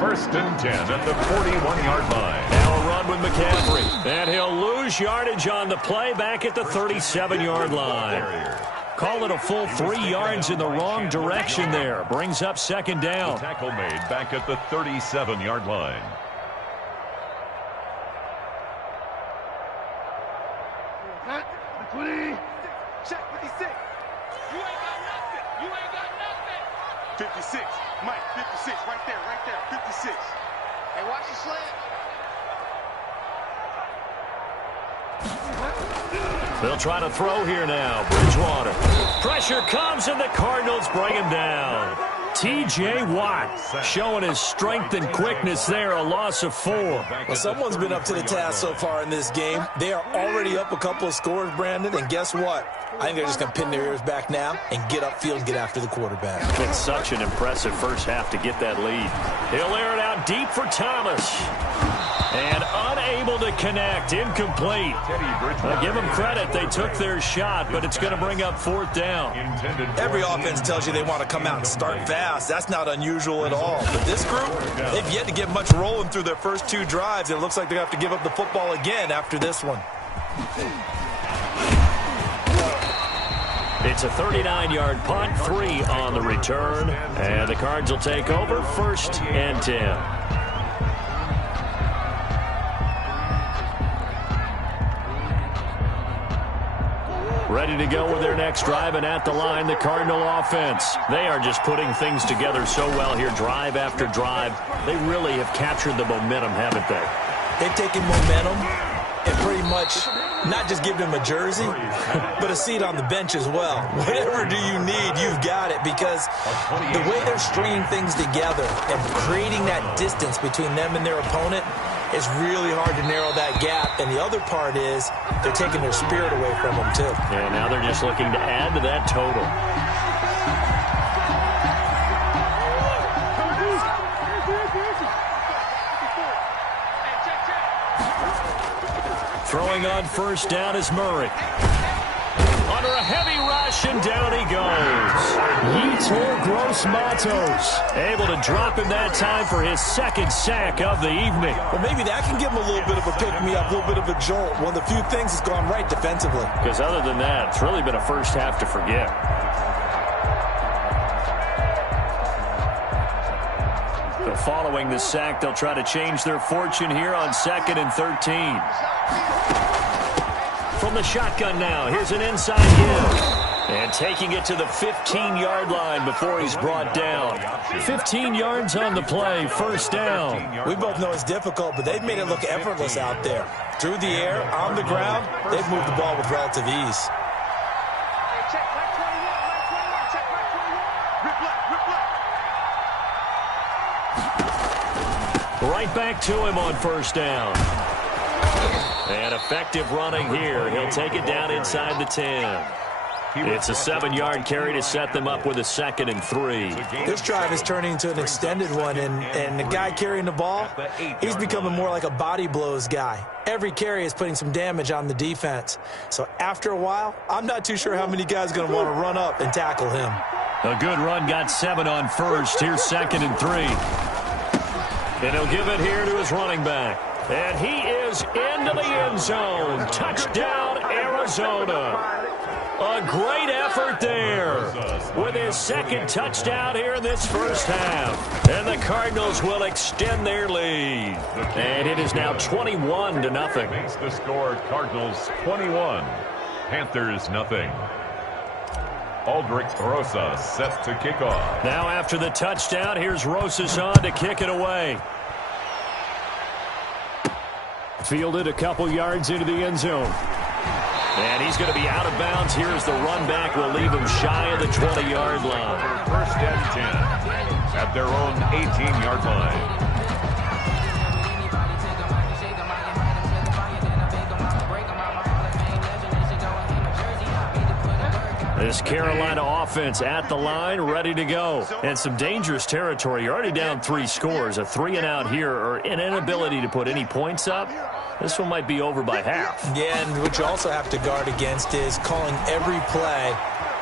First and 10 at the 41-yard line. Now a run with McCaffrey. And he'll lose yardage on the play back at the 37-yard line. Call it a full 3 yards in the wrong direction there. Brings up 2nd down. The tackle made back at the 37-yard line. The 20. Check 56. You ain't got nothing. You ain't got nothing. 56. Mike, 56. Right there, 56. Hey, watch the slant. They'll try to throw here now. Bridgewater. Pressure comes, and the Cardinals bring him down. T.J. Watt showing his strength and quickness there, a loss of 4. Well, someone's been up to the task so far in this game. They are already up a couple of scores, Brandon, and guess what? I think they're just going to pin their ears back now and get upfield, get after the quarterback. It's such an impressive first half to get that lead. He'll air it out deep for Thomas. And unable to connect, incomplete. I'll give them credit, they took their shot, but it's going to bring up 4th down. Every offense tells you they want to come out and start fast. That's not unusual at all. But this group, they've yet to get much rolling through their first 2 drives. It looks like they're going to have to give up the football again after this one. It's a 39-yard punt, 3 on the return, and the Cards will take over 1st and 10. Ready to go with their next drive, and at the line, the Cardinal offense. They are just putting things together so well here, drive after drive. They really have captured the momentum, haven't they? They've taken momentum and pretty much not just given him a jersey, but a seat on the bench as well. Whatever do you need, you've got it, because the way they're stringing things together and creating that distance between them and their opponent, it's really hard to narrow that gap. And the other part is they're taking their spirit away from them, too. And now they're just looking to add to that total. Throwing on first down is Murray. Under a heavy rush, and down he goes. Yetur Gross-Matos able to drop him that time for his second sack of the evening. Well, maybe that can give him a little bit of a pick-me-up, a little bit of a jolt. One of the few things that's gone right defensively. Because other than that, it's really been a first half to forget. So following the sack, they'll try to change their fortune here on 2nd and 13. From the shotgun now, here's an inside give. And taking it to the 15-yard line before he's brought down. 15 yards on the play, first down. We both know it's difficult, but they've made it look effortless out there. Through the air, on the ground, they've moved the ball with relative ease. Right back to him on first down. And effective running here. He'll take it down inside the 10. It's a 7-yard carry to set them up with a 2nd and 3. This drive is turning into an extended one, and the guy carrying the ball, he's becoming more like a body blows guy. Every carry is putting some damage on the defense. So after a while, I'm not too sure how many guys are going to want to run up and tackle him. A good run, got 7 on first. Here's 2nd and 3. And he'll give it here to his running back. And he is into the end zone. Touchdown, Arizona. A great effort there with his second touchdown here in this first half. And the Cardinals will extend their lead. And it is now 21-0. Makes the score Cardinals 21, Panthers nothing. Aldrich Rosas set to kick off. Now after the touchdown, here's Rosas on to kick it away. Fielded a couple yards into the end zone. And he's going to be out of bounds. Here's the run back. Will leave him shy of the 20-yard line. First and 10 at their own 18-yard line. This Carolina offense at the line, ready to go. And some dangerous territory. You're already down 3 scores. A 3-and-out here, or an inability to put any points up. This one might be over by half. Yeah, and what you also have to guard against is calling every play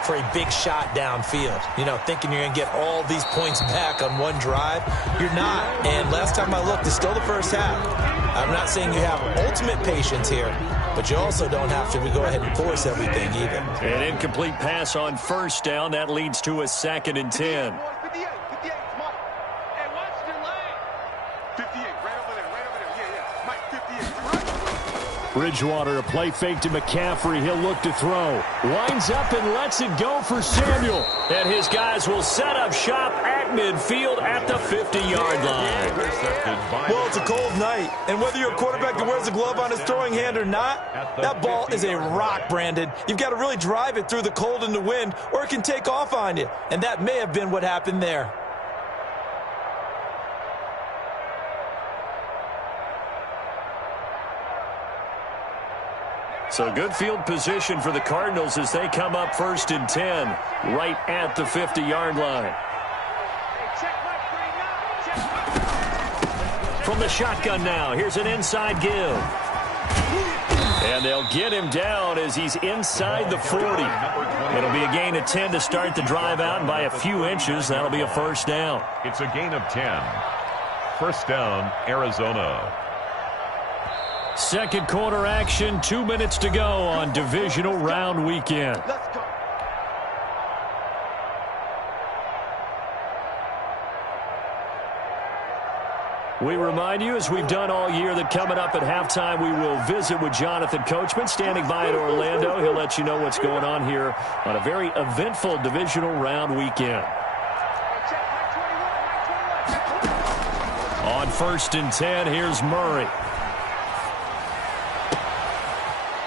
for a big shot downfield. You know, thinking you're going to get all these points back on one drive. You're not. And last time I looked, it's still the first half. I'm not saying you have ultimate patience here, but you also don't have to go ahead and force everything either. An incomplete pass on first down. That leads to a 2nd and 10. Bridgewater, a play fake to McCaffrey. He'll look to throw. Winds up and lets it go for Samuel. And his guys will set up shop at midfield at the 50-yard line. Well, it's a cold night, and whether you're a quarterback that wears a glove on his throwing hand or not, that ball is a rock, Brandon. You've got to really drive it through the cold and the wind, or it can take off on you. And that may have been what happened there. So good field position for the Cardinals as they come up 1st and 10, right at the 50-yard line. From the shotgun now, here's an inside give. And they'll get him down as he's inside the 40. It'll be a gain of 10 to start the drive out, and by a few inches, that'll be a first down. It's a gain of 10. First down, Arizona. Second quarter action, 2 minutes to go on divisional round weekend. Let's go. We remind you, as we've done all year, that coming up at halftime, we will visit with Jonathan Coachman, standing by in Orlando. He'll let you know what's going on here on a very eventful divisional round weekend. On 1st and 10, here's Murray.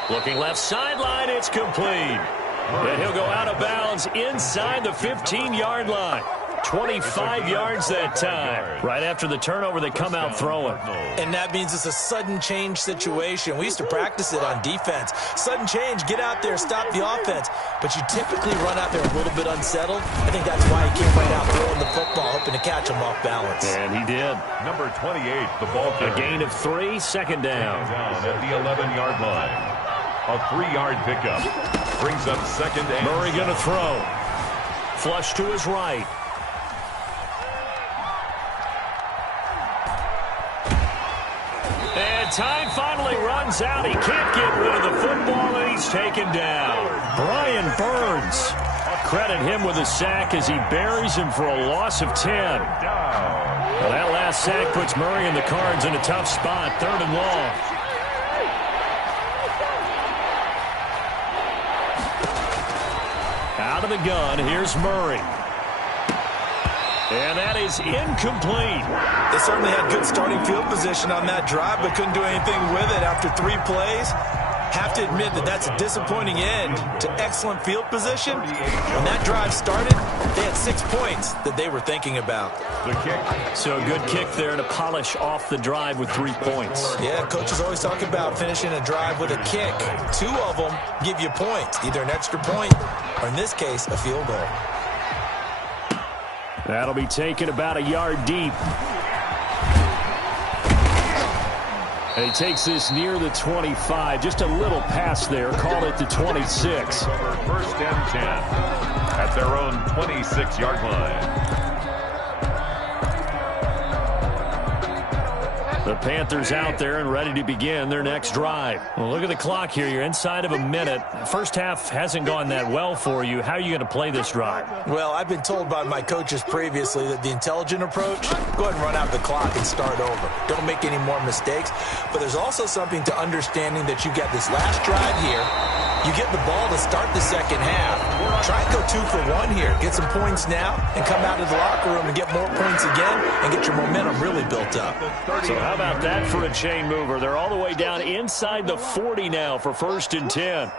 Looking left sideline, it's complete. And he'll go out of bounds inside the 15-yard line. 25 yards that time. Right after the turnover, they come out throwing. And that means it's a sudden change situation. We used to practice it on defense. Sudden change, get out there, stop the offense. But you typically run out there a little bit unsettled. I think that's why he came right out throwing the football, hoping to catch him off balance. And he did. Number 28, the ball carrier. A gain of 3, second down. Down at the 11-yard line. A 3-yard pickup. Brings up second and Murray going to throw. Flush to his right. And time finally runs out. He can't get rid of the football, and he's taken down. Brian Burns. Credit him with a sack as he buries him for a loss of 10. Well, that last sack puts Murray and the Cards in a tough spot, 3rd and long. Out of the gun, here's Murray. And that is incomplete. They certainly had good starting field position on that drive, but couldn't do anything with it after 3 plays. Have to admit that that's a disappointing end to excellent field position. When that drive started, they had 6 points that they were thinking about. the kick. So a good kick there to polish off the drive with 3 points. Yeah, coaches always talk about finishing a drive with a kick. 2 of them give you points, either an extra point or, in this case, a field goal. That'll be taken about a yard deep. And he takes this near the 25. Just a little pass there. Call it the 26. 1st and 10 at their own 26-yard line. The Panthers out there and ready to begin their next drive. Well, look at the clock here. You're inside of a minute. First half hasn't gone that well for you. How are you going to play this drive? Well, I've been told by my coaches previously that the intelligent approach, go ahead and run out the clock and start over. Don't make any more mistakes. But there's also something to understanding that you got this last drive here. You get the ball to start the second half. Try and go 2 for 1 here. Get some points now and come out of the locker room and get more points again and get your momentum really built up. So how about that for a chain mover? They're all the way down inside the 40 now for 1st and 10.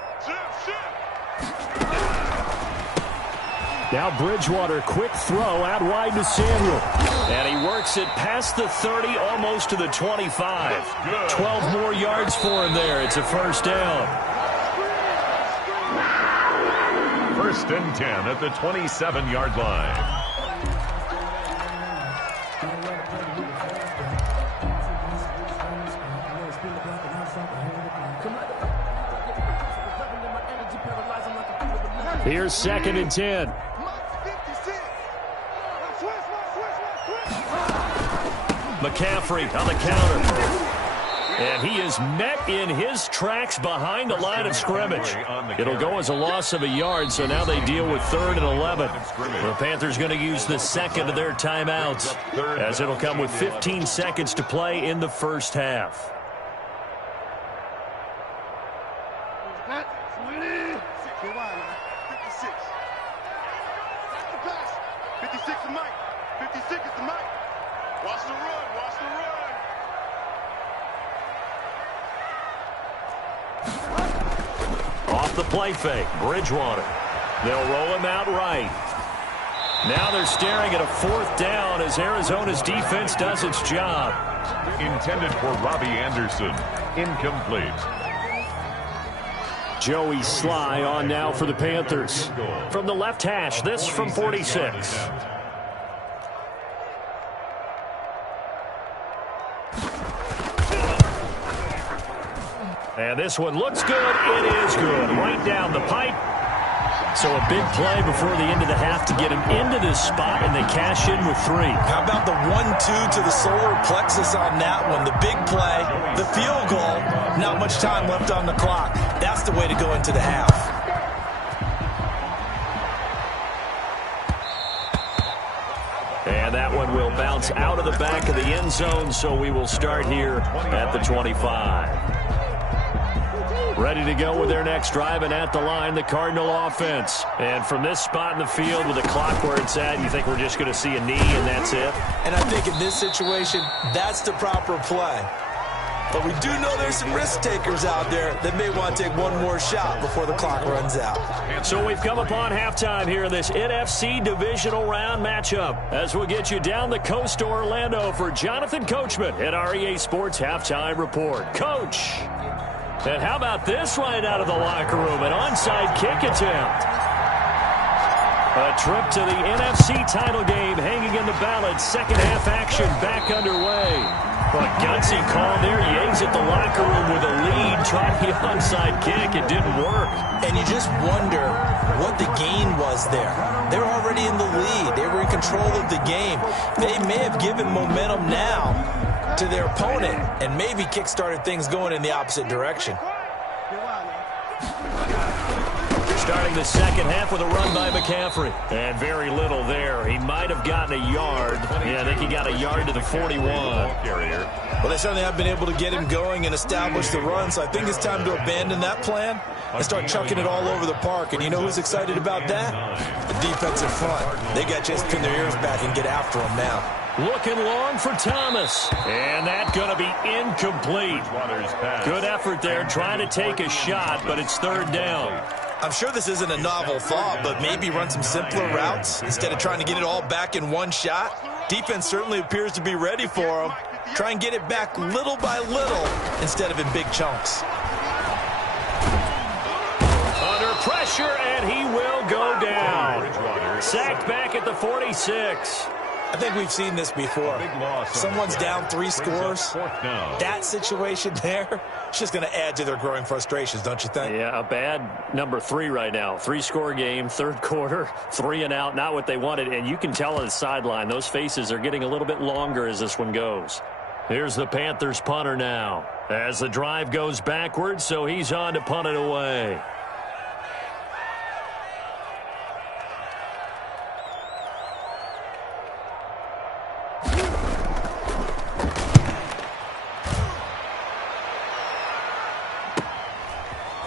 Now Bridgewater, quick throw out wide to Samuel. And he works it past the 30, almost to the 25. 12 more yards for him there. It's a 1st down. 1st and 10 at the 27-yard line. Here's 2nd and 10. McCaffrey on the counter. And he is met in his tracks behind the line of scrimmage. It'll go as a loss of a yard, so now they deal with 3rd and 11. The Panthers going to use the second of their timeouts, as it'll come with 15 seconds to play in the first half. Off the play fake, Bridgewater. They'll roll him out right. Now they're staring at a 4th down as Arizona's defense does its job. Intended for Robbie Anderson. Incomplete. Joey Sly on now for the Panthers. From the left hash, this from 46. And this one looks good. It is good. Right down the pipe. So a big play before the end of the half to get him into this spot, and they cash in with 3. How about the 1-2 to the solar plexus on that one? The big play, the field goal, not much time left on the clock. That's the way to go into the half. And And that one will bounce out of the back of the end zone, so we will start here at the 25. Ready to go with their next drive, and at the line, the Cardinal offense. And from this spot in the field with the clock where it's at, you think we're just going to see a knee and that's it? And I think in this situation, that's the proper play. But we do know there's some risk takers out there that may want to take one more shot before the clock runs out. So we've come upon halftime here in this NFC divisional round matchup, as we'll get you down the coast to Orlando for Jonathan Coachman at our EA Sports Halftime Report. Coach! And how about this right out of the locker room? An onside kick attempt. A trip to the NFC title game hanging in the balance. Second half action back underway. But gutsy call there. Yanks at the locker room with a lead. Trying the onside kick. It didn't work. And you just wonder what the gain was there. They're already in the lead. They were in control of the game. They may have given momentum now to their opponent and maybe kick-started things going in the opposite direction. Starting the second half with a run by McCaffrey. And very little there. He might have gotten a yard. Yeah, I think he got a yard to the 41. Well, they certainly have been able to get him going and establish the run, so I think it's time to abandon that plan and start chucking it all over the park. And you know who's excited about that? The defensive front. They got a chance to pin their ears back and get after him now. Looking long for Thomas. And that's going to be incomplete. Good effort there, trying to take a shot, but it's third down. I'm sure this isn't a novel thought, but maybe run some simpler routes instead of trying to get it all back in one shot. Defense certainly appears to be ready for him. Try and get it back little by little instead of in big chunks. Under pressure, and he will go down. Sacked back at the 46. I think we've seen this before. Someone's down 3 scores. That situation there, it's just going to add to their growing frustrations, don't you think? Yeah, a bad number 3 right now. 3-score game, third quarter, 3 and out, not what they wanted. And you can tell on the sideline, those faces are getting a little bit longer as this one goes. Here's the Panthers punter now. As the drive goes backwards, so he's on to punt it away.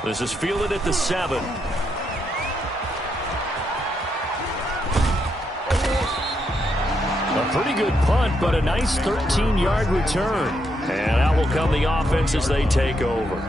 This is fielded at the 7. A pretty good punt, but a nice 13-yard return. And out will come the offense as they take over.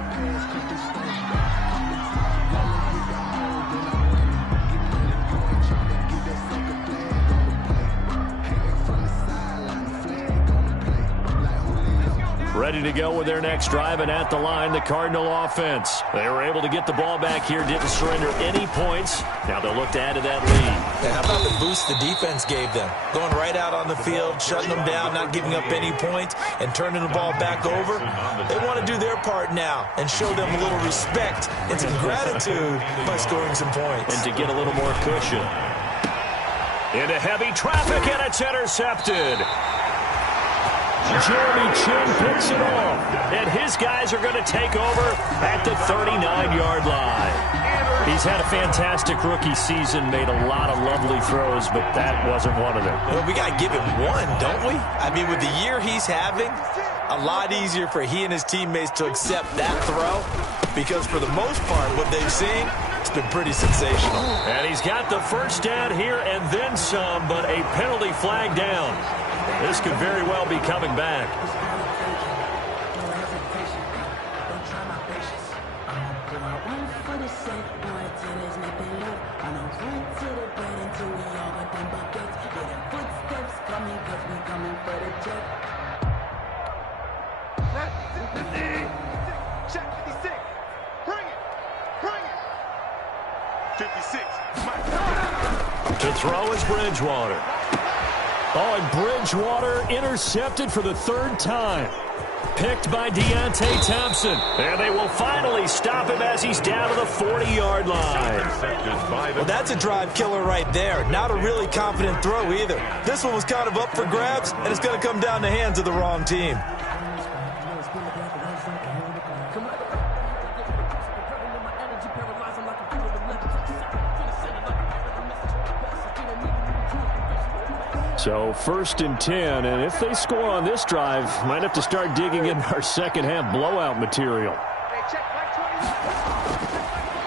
Ready to go with their next drive, and at the line, the Cardinal offense. They were able to get the ball back here, didn't surrender any points. Now they'll look to add to that lead. And how about the boost the defense gave them? Going right out on the field, shutting them down, not giving up any points, and turning the ball back over. They want to do their part now and show them a little respect and some gratitude by scoring some points. And to get a little more cushion. Into heavy traffic, and it's intercepted. Jeremy Chin picks it off, and his guys are going to take over at the 39-yard line. He's had a fantastic rookie season, made a lot of lovely throws, but that wasn't one of them. Well, we got to give him one, don't we? I mean, with the year he's having, a lot easier for he and his teammates to accept that throw, because for the most part, what they've seen, it's been pretty sensational. And he's got the first down here and then some, but a penalty flag down. This could very well be coming back. Check 56. Bring it. Bring it. 56. To throw is Bridgewater. Oh, and Bridgewater intercepted for the third time. Picked by Deontay Thompson. And they will finally stop him as he's down to the 40-yard line. Well, that's a drive killer right there. Not a really confident throw either. This one was kind of up for grabs, and it's going to come down the hands of the wrong team. So 1st and 10, and if they score on this drive, might have to start digging in our second half blowout material.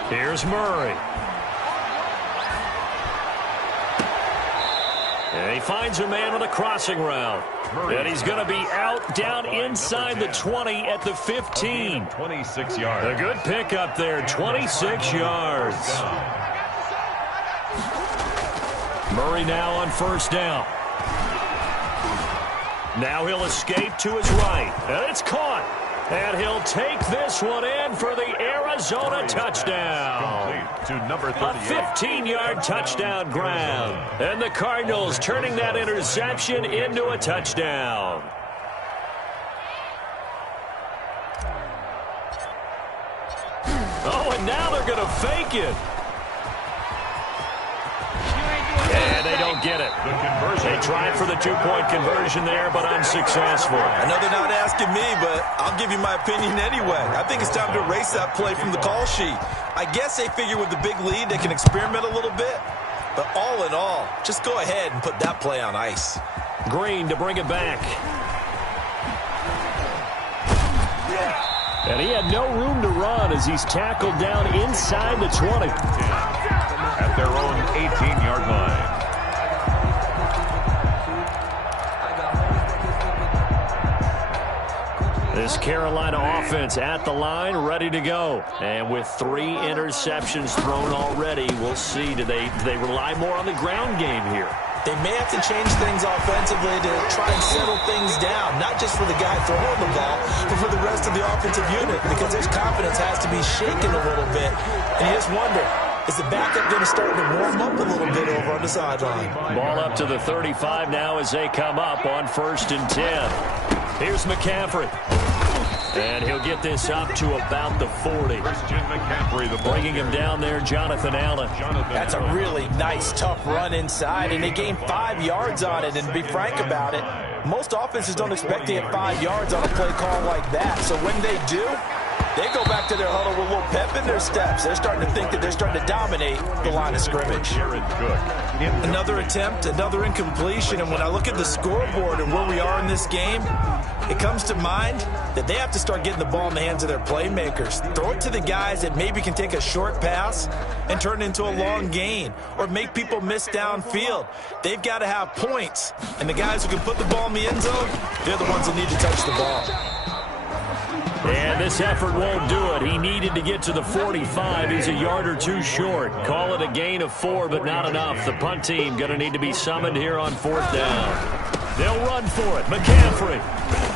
Here's Murray. And he finds a man on a crossing route. And he's going to be out down inside the 20 at the 15. 26 yards. A good pickup there, 26 yards. Murray now on 1st down. Now he'll escape to his right. And it's caught. And he'll take this one in for the Arizona touchdown. To number 38. A 15-yard touchdown grab. And the Cardinals turning that interception into a touchdown. Oh, and now they're going to fake it. And they don't get it. They tried for the 2-point conversion there, but unsuccessful. I know they're not asking me, but I'll give you my opinion anyway. I think it's time to erase that play from the call sheet. I guess they figure with the big lead they can experiment a little bit. But all in all, just go ahead and put that play on ice. Green to bring it back. And he had no room to run as he's tackled down inside the 20. At their own 18-yard line. This Carolina offense at the line, ready to go. And with 3 interceptions thrown already, we'll see. Do they rely more on the ground game here? They may have to change things offensively to try and settle things down, not just for the guy throwing the ball, but for the rest of the offensive unit, because their confidence has to be shaken a little bit. And you just wonder, is the backup going to start to warm up a little bit over on the sideline? Ball up to the 35 now as they come up on 1st and 10. Here's McCaffrey. And he'll get this up to about the 40. Christian McCaffrey, the bringing him down there, Jonathan Allen. That's a really nice, tough run inside, and they gained 5 yards on it. And to be frank about it, most offenses don't expect to get 5 yards on a play call like that. So when they do, they go back to their huddle with a little pep in their steps. They're starting to think that they're starting to dominate the line of scrimmage. Another attempt, another incompletion, and when I look at the scoreboard and where we are in this game, it comes to mind that they have to start getting the ball in the hands of their playmakers. Throw it to the guys that maybe can take a short pass and turn it into a long gain or make people miss downfield. They've got to have points, and the guys who can put the ball in the end zone, they're the ones that need to touch the ball. And this effort won't do it. He needed to get to the 45. He's a yard or 2 short. Call it a gain of 4, but not enough. The punt team going to need to be summoned here on 4th down. They'll run for it. McCaffrey.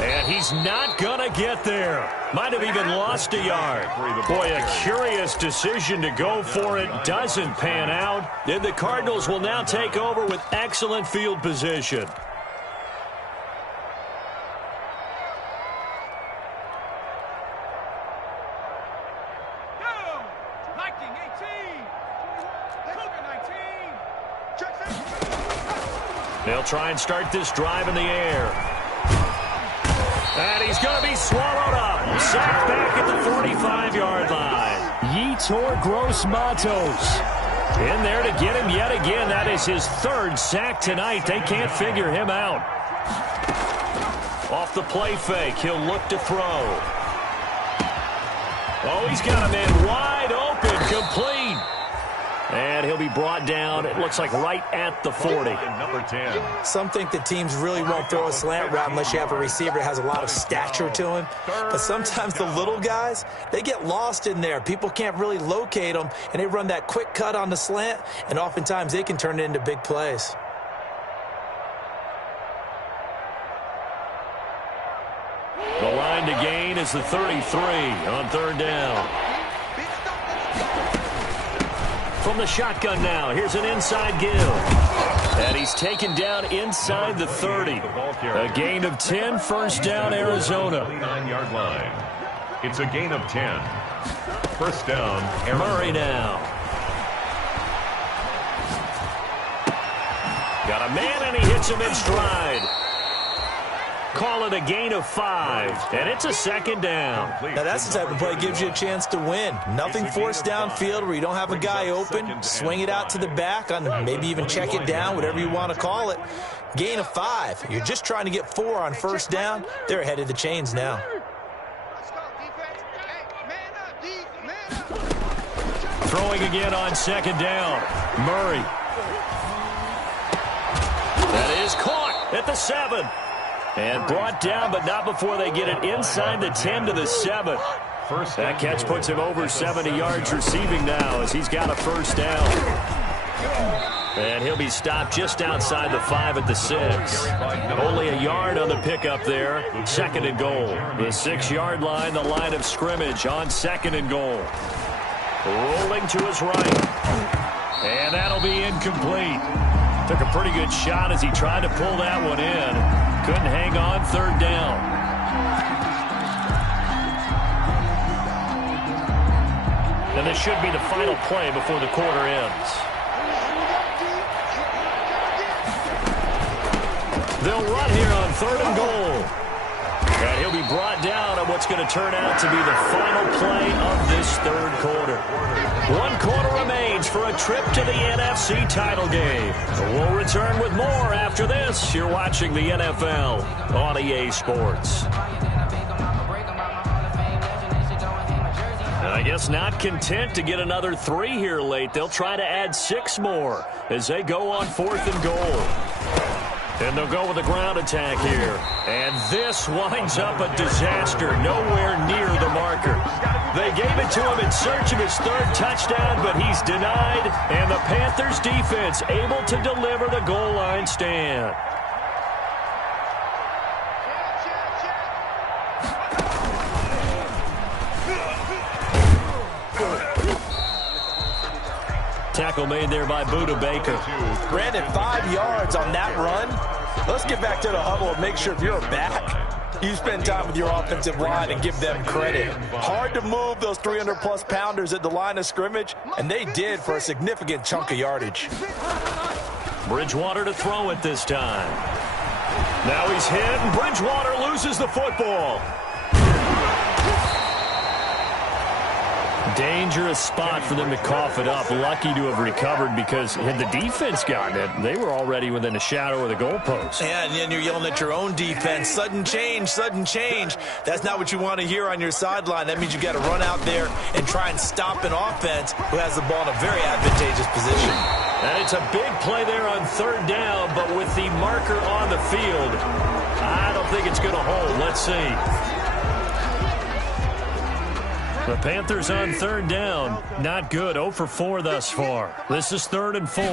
And he's not going to get there. Might have even lost a yard. Boy, a curious decision to go for it. Doesn't pan out. And the Cardinals will now take over with excellent field position. They'll try and start this drive in the air. And he's going to be swallowed up. Sacked back at the 45-yard line. Yetur Gross-Matos in there to get him yet again. That is his 3rd sack tonight. They can't figure him out. Off the play fake, he'll look to throw. Oh, he's got him in wide open, complete. And he'll be brought down, it looks like right at the 40. Number 10. Some think that teams really won't throw a slant route unless you have a receiver that has a lot of stature to him. But sometimes the little guys, they get lost in there. People can't really locate them, and they run that quick cut on the slant, and oftentimes they can turn it into big plays. The line to gain is the 33 on 3rd down. From the shotgun now, here's an inside give. And he's taken down inside the 30. A gain of 10, 1st down, Arizona. 29-yard line. It's a gain of 10. 1st down, Arizona. Murray now. Got a man, and he hits him in stride. Call it a gain of 5, and it's a second down. Now, that's the type of play that gives you a chance to win. Nothing forced downfield where you don't have a guy open. Swing it out to the back, on maybe even check it down, whatever you want to call it. Gain of 5. You're just trying to get 4 on first down. They're ahead of the chains now. Throwing again on second down. Murray. That is caught at the 7. And brought down, but not before they get it inside the 10 to the 7. That catch puts him over 70 yards receiving now as he's got a first down. And he'll be stopped just outside the 5 at the 6. Only a yard on the pickup there. Second and goal. The 6-yard line, the line of scrimmage on second and goal. Rolling to his right. And that'll be incomplete. Took a pretty good shot as he tried to pull that one in. Couldn't hang on third down. And this should be the final play before the quarter ends. They'll run here on third and goal. And he'll be brought down on what's going to turn out to be the final play of this third quarter. 1 quarter remains for a trip to the NFC title game. We'll return with more after this. You're watching the NFL on EA Sports. And I guess not content to get another 3 here late. They'll try to add 6 more as they go on 4th and goal. And they'll go with a ground attack here. And this winds up a disaster, nowhere near the marker. They gave it to him in search of his 3rd touchdown, but he's denied. And the Panthers defense able to deliver the goal line stand. Tackle made there by Buda Baker. Brandon, 5 yards on that run. Let's get back to the huddle and make sure if you're back, you spend time with your offensive line and give them credit. Hard to move those 300-plus pounders at the line of scrimmage, and they did for a significant chunk of yardage. Bridgewater to throw it this time. Now he's hit, and Bridgewater loses the football. Dangerous spot for them to cough it up. Lucky to have recovered because had the defense gotten it, they were already within a shadow of the goalpost. Yeah, and then you're yelling at your own defense. Sudden change, sudden change. That's not what you want to hear on your sideline. That means you've got to run out there and try and stop an offense who has the ball in a very advantageous position. And it's a big play there on third down, but with the marker on the field, I don't think it's going to hold. Let's see. The Panthers on third down. Not good. 0 for 4 thus far. This is 3rd and 4.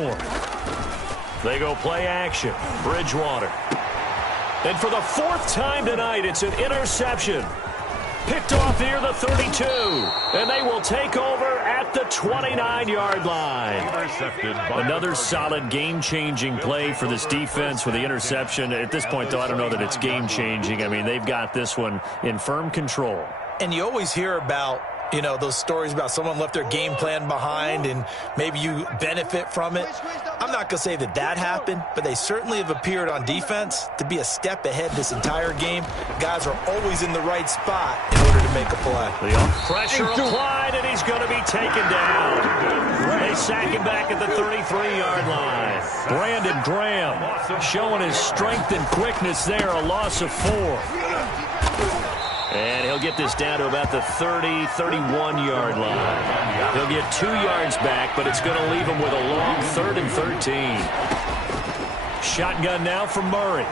They go play action. Bridgewater. And for the 4th time tonight, it's an interception. Picked off near the 32. And they will take over at the 29-yard line. Another solid game-changing play for this defense with the interception. At this point, though, I don't know that it's game-changing. I mean, they've got this one in firm control. And you always hear about, you know, those stories about someone left their game plan behind and maybe you benefit from it. I'm not going to say that that happened, but they certainly have appeared on defense to be a step ahead this entire game. Guys are always in the right spot in order to make a play. The pressure applied, and he's going to be taken down. They sack him back at the 33-yard line. Brandon Graham showing his strength and quickness there, a loss of 4. And he'll get this down to about the 30, 31-yard line. He'll get 2 yards back, but it's going to leave him with a long 3rd and 13. Shotgun now from Murray.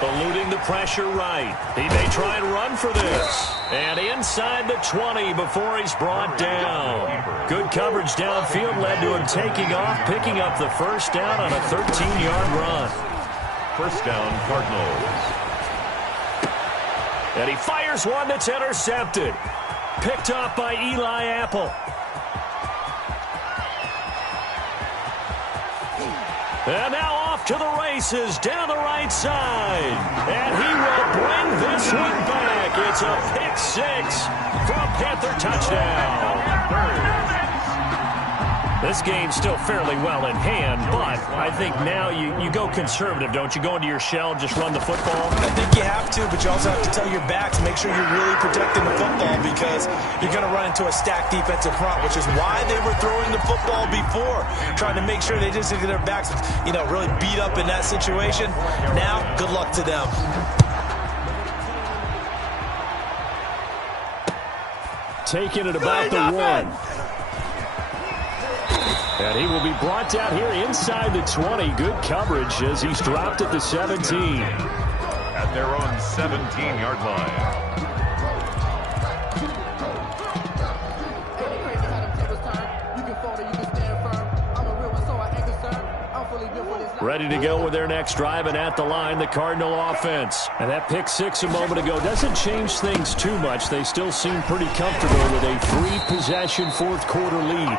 Eluding the pressure right. He may try and run for this. And inside the 20 before he's brought down. Good coverage downfield led to him taking off, picking up the first down on a 13-yard run. First down, Cardinals. And he fires one that's intercepted. Picked off by Eli Apple. And now off to the races down the right side. And he will bring this one back. It's a pick 6 for a Panther touchdown. This game's still fairly well in hand, but I think now you go conservative, don't you? Go into your shell and just run the football? I think you have to, but you also have to tell your backs, make sure you're really protecting the football because you're going to run into a stacked defensive front, which is why they were throwing the football before, trying to make sure they just get their backs, really beat up in that situation. Now, good luck to them. Taking it about the 1. And he will be brought down here inside the 20. Good coverage as he's dropped at the 17. At their own 17-yard line. Ready to go with their next drive, and at the line, the Cardinal offense. And that pick six a moment ago doesn't change things too much. They still seem pretty comfortable with a 3-possession fourth-quarter lead.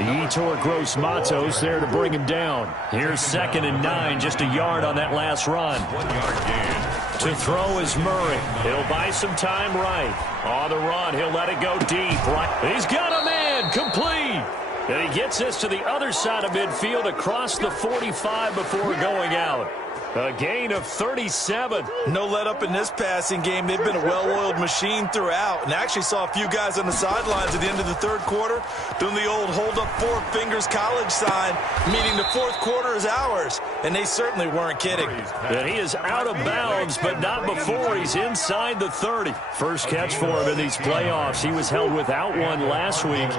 Yetur Gross-Matos there to bring him down. Here's 2nd and 9, just a yard on that last run. 1-yard gain. To throw is Murray. He'll buy some time right. On the run, he'll let it go deep. Right. He's got a man, complete. And he gets this to the other side of midfield across the 45 before going out. A gain of 37. No let up in this passing game. They've been a well-oiled machine throughout. And I actually saw a few guys on the sidelines at the end of the third quarter doing the old hold up 4 fingers college sign, meaning the fourth quarter is ours. And they certainly weren't kidding. And he is out of bounds, but not before he's inside the 30. First catch for him in these playoffs. He was held without one last week,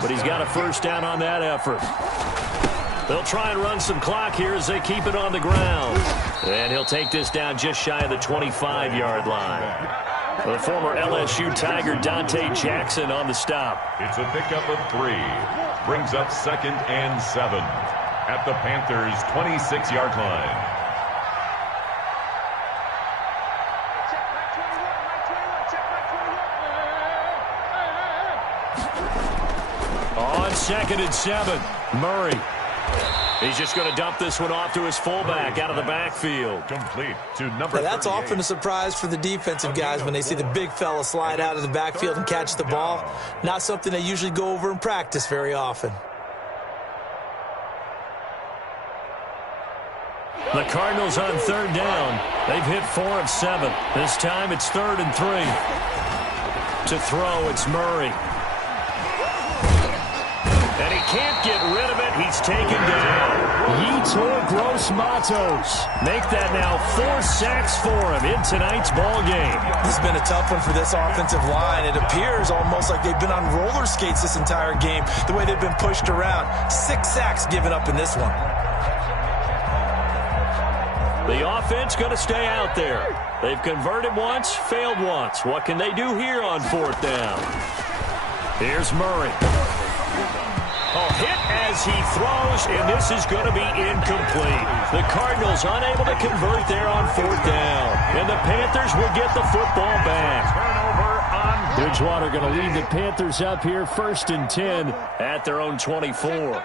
but he's got a first down on that effort. They'll try and run some clock here as they keep it on the ground. And he'll take this down just shy of the 25-yard line. The former LSU Tiger Dante Jackson on the stop. It's a pickup of 3. Brings up 2nd and 7 at the Panthers' 26-yard line. On 2nd and 7, Murray. He's just going to dump this one off to his fullback out of the backfield. Complete to number 38. That's often a surprise for the defensive guys when they see the big fella slide out of the backfield and catch the ball. Not something they usually go over in practice very often. The Cardinals on 3rd down. They've hit 4 of 7. This time it's 3rd and 3. To throw, it's Murray. And he can't get rid of it. He's taken down. Yetur Gross-Matos. Make that now 4 sacks for him in tonight's ball game. This has been a tough one for this offensive line. It appears almost like they've been on roller skates this entire game, the way they've been pushed around. 6 sacks given up in this one. The offense going to stay out there. They've converted once, failed once. What can they do here on 4th down? Here's Murray. A hit as he throws, and this is going to be incomplete. The Cardinals unable to convert there on 4th down. And the Panthers will get the football back. Bridgewater going to lead the Panthers up here 1st and 10 at their own 24.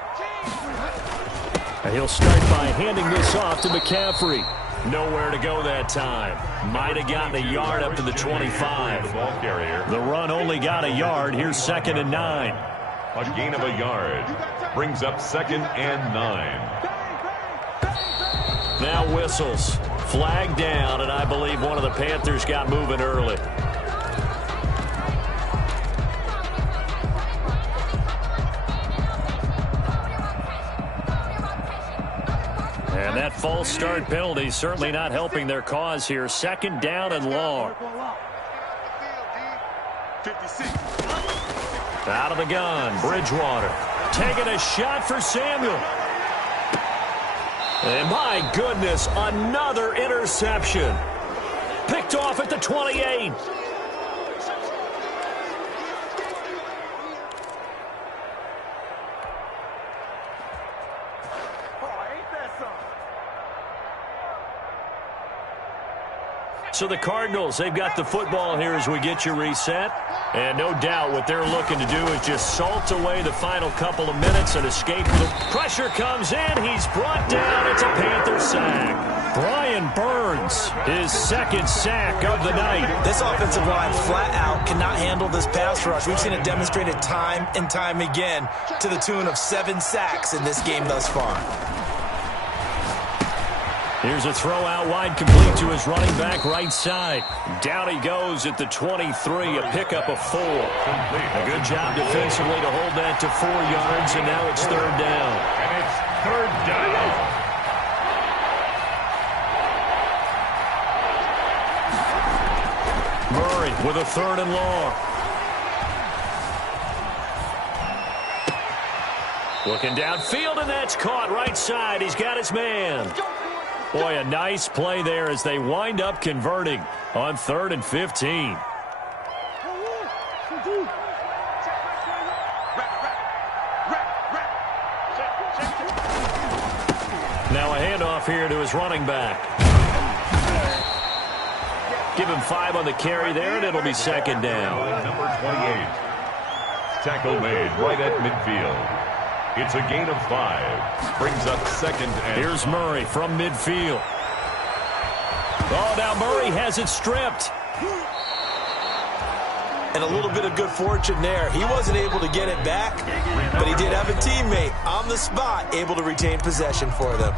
And he'll start by handing this off to McCaffrey. Nowhere to go that time. Might have gotten a yard up to the 25. The run only got a yard. Here's 2nd and 9. A gain of a yard. Brings up 2nd and 9. Now whistles. Flag down, and I believe one of the Panthers got moving early. And that false start penalty certainly not helping their cause here. 2nd down and long. 56. Out of the gun, Bridgewater. Taking a shot for Samuel. And my goodness, another interception. Picked off at the 28. So the Cardinals, they've got the football here as we get you reset. And no doubt what they're looking to do is just salt away the final couple of minutes and escape. The pressure comes in. He's brought down. It's a Panther sack. Brian Burns, his second sack of the night. This offensive line flat out cannot handle this pass rush. We've seen it demonstrated time and time again to the tune of 7 sacks in this game thus far. Here's a throw out wide, complete to his running back right side. Down he goes at the 23, a pickup of 4. A good job defensively to hold that to 4 yards, and now it's 3rd down. And it's 3rd down. Murray with a 3rd and long. Looking downfield, and that's caught right side. He's got his man. Boy, a nice play there as they wind up converting on 3rd and 15. Now a handoff here to his running back. Give him 5 on the carry there, and it'll be 2nd down. Number 28. Tackle made right at midfield. It's a gain of 5. Brings up 2nd and... Here's Murray from midfield. Oh, now Murray has it stripped. And a little bit of good fortune there. He wasn't able to get it back, but he did have a teammate on the spot able to retain possession for them.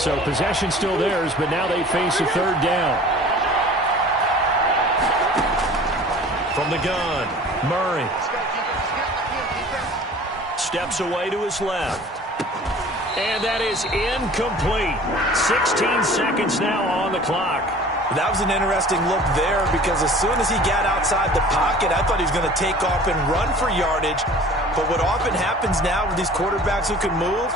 So possession still theirs, but now they face a 3rd down. From the gun, Murray. Steps away to his left. And that is incomplete. 16 seconds now on the clock. That was an interesting look there because as soon as he got outside the pocket, I thought he was going to take off and run for yardage. But what often happens now with these quarterbacks who can move,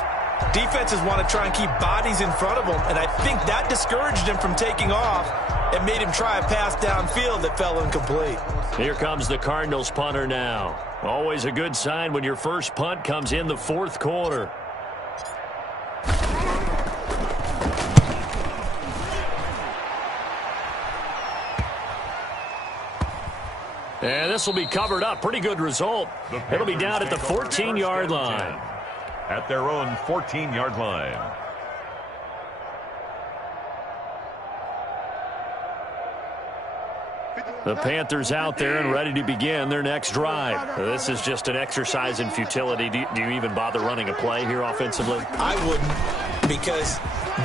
defenses want to try and keep bodies in front of them, and I think that discouraged him from taking off and made him try a pass downfield that fell incomplete. Here comes the Cardinals punter now. Always a good sign when your first punt comes in the 4th quarter. And this will be covered up. Pretty good result. It'll be down at the 14-yard line. At their own 14-yard line. The Panthers out there and ready to begin their next drive. This is just an exercise in futility. Do you even bother running a play here offensively? I wouldn't, because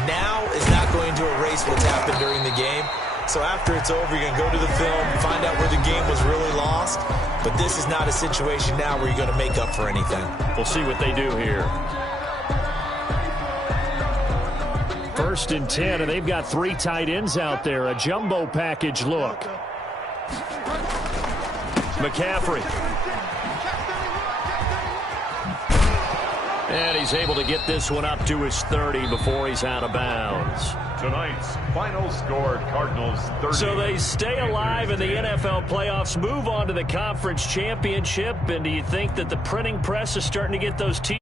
now is not going to erase what's happened during the game. So after it's over, you're going to go to the film, find out where the game was really lost. But this is not a situation now where you're going to make up for anything. We'll see what they do here. 1st and 10, and they've got 3 tight ends out there. A jumbo package look. McCaffrey. And he's able to get this one up to his 30 before he's out of bounds. Tonight's final score, Cardinals 30. So they stay alive in the NFL playoffs, move on to the conference championship, and do you think that the printing press is starting to get those teams?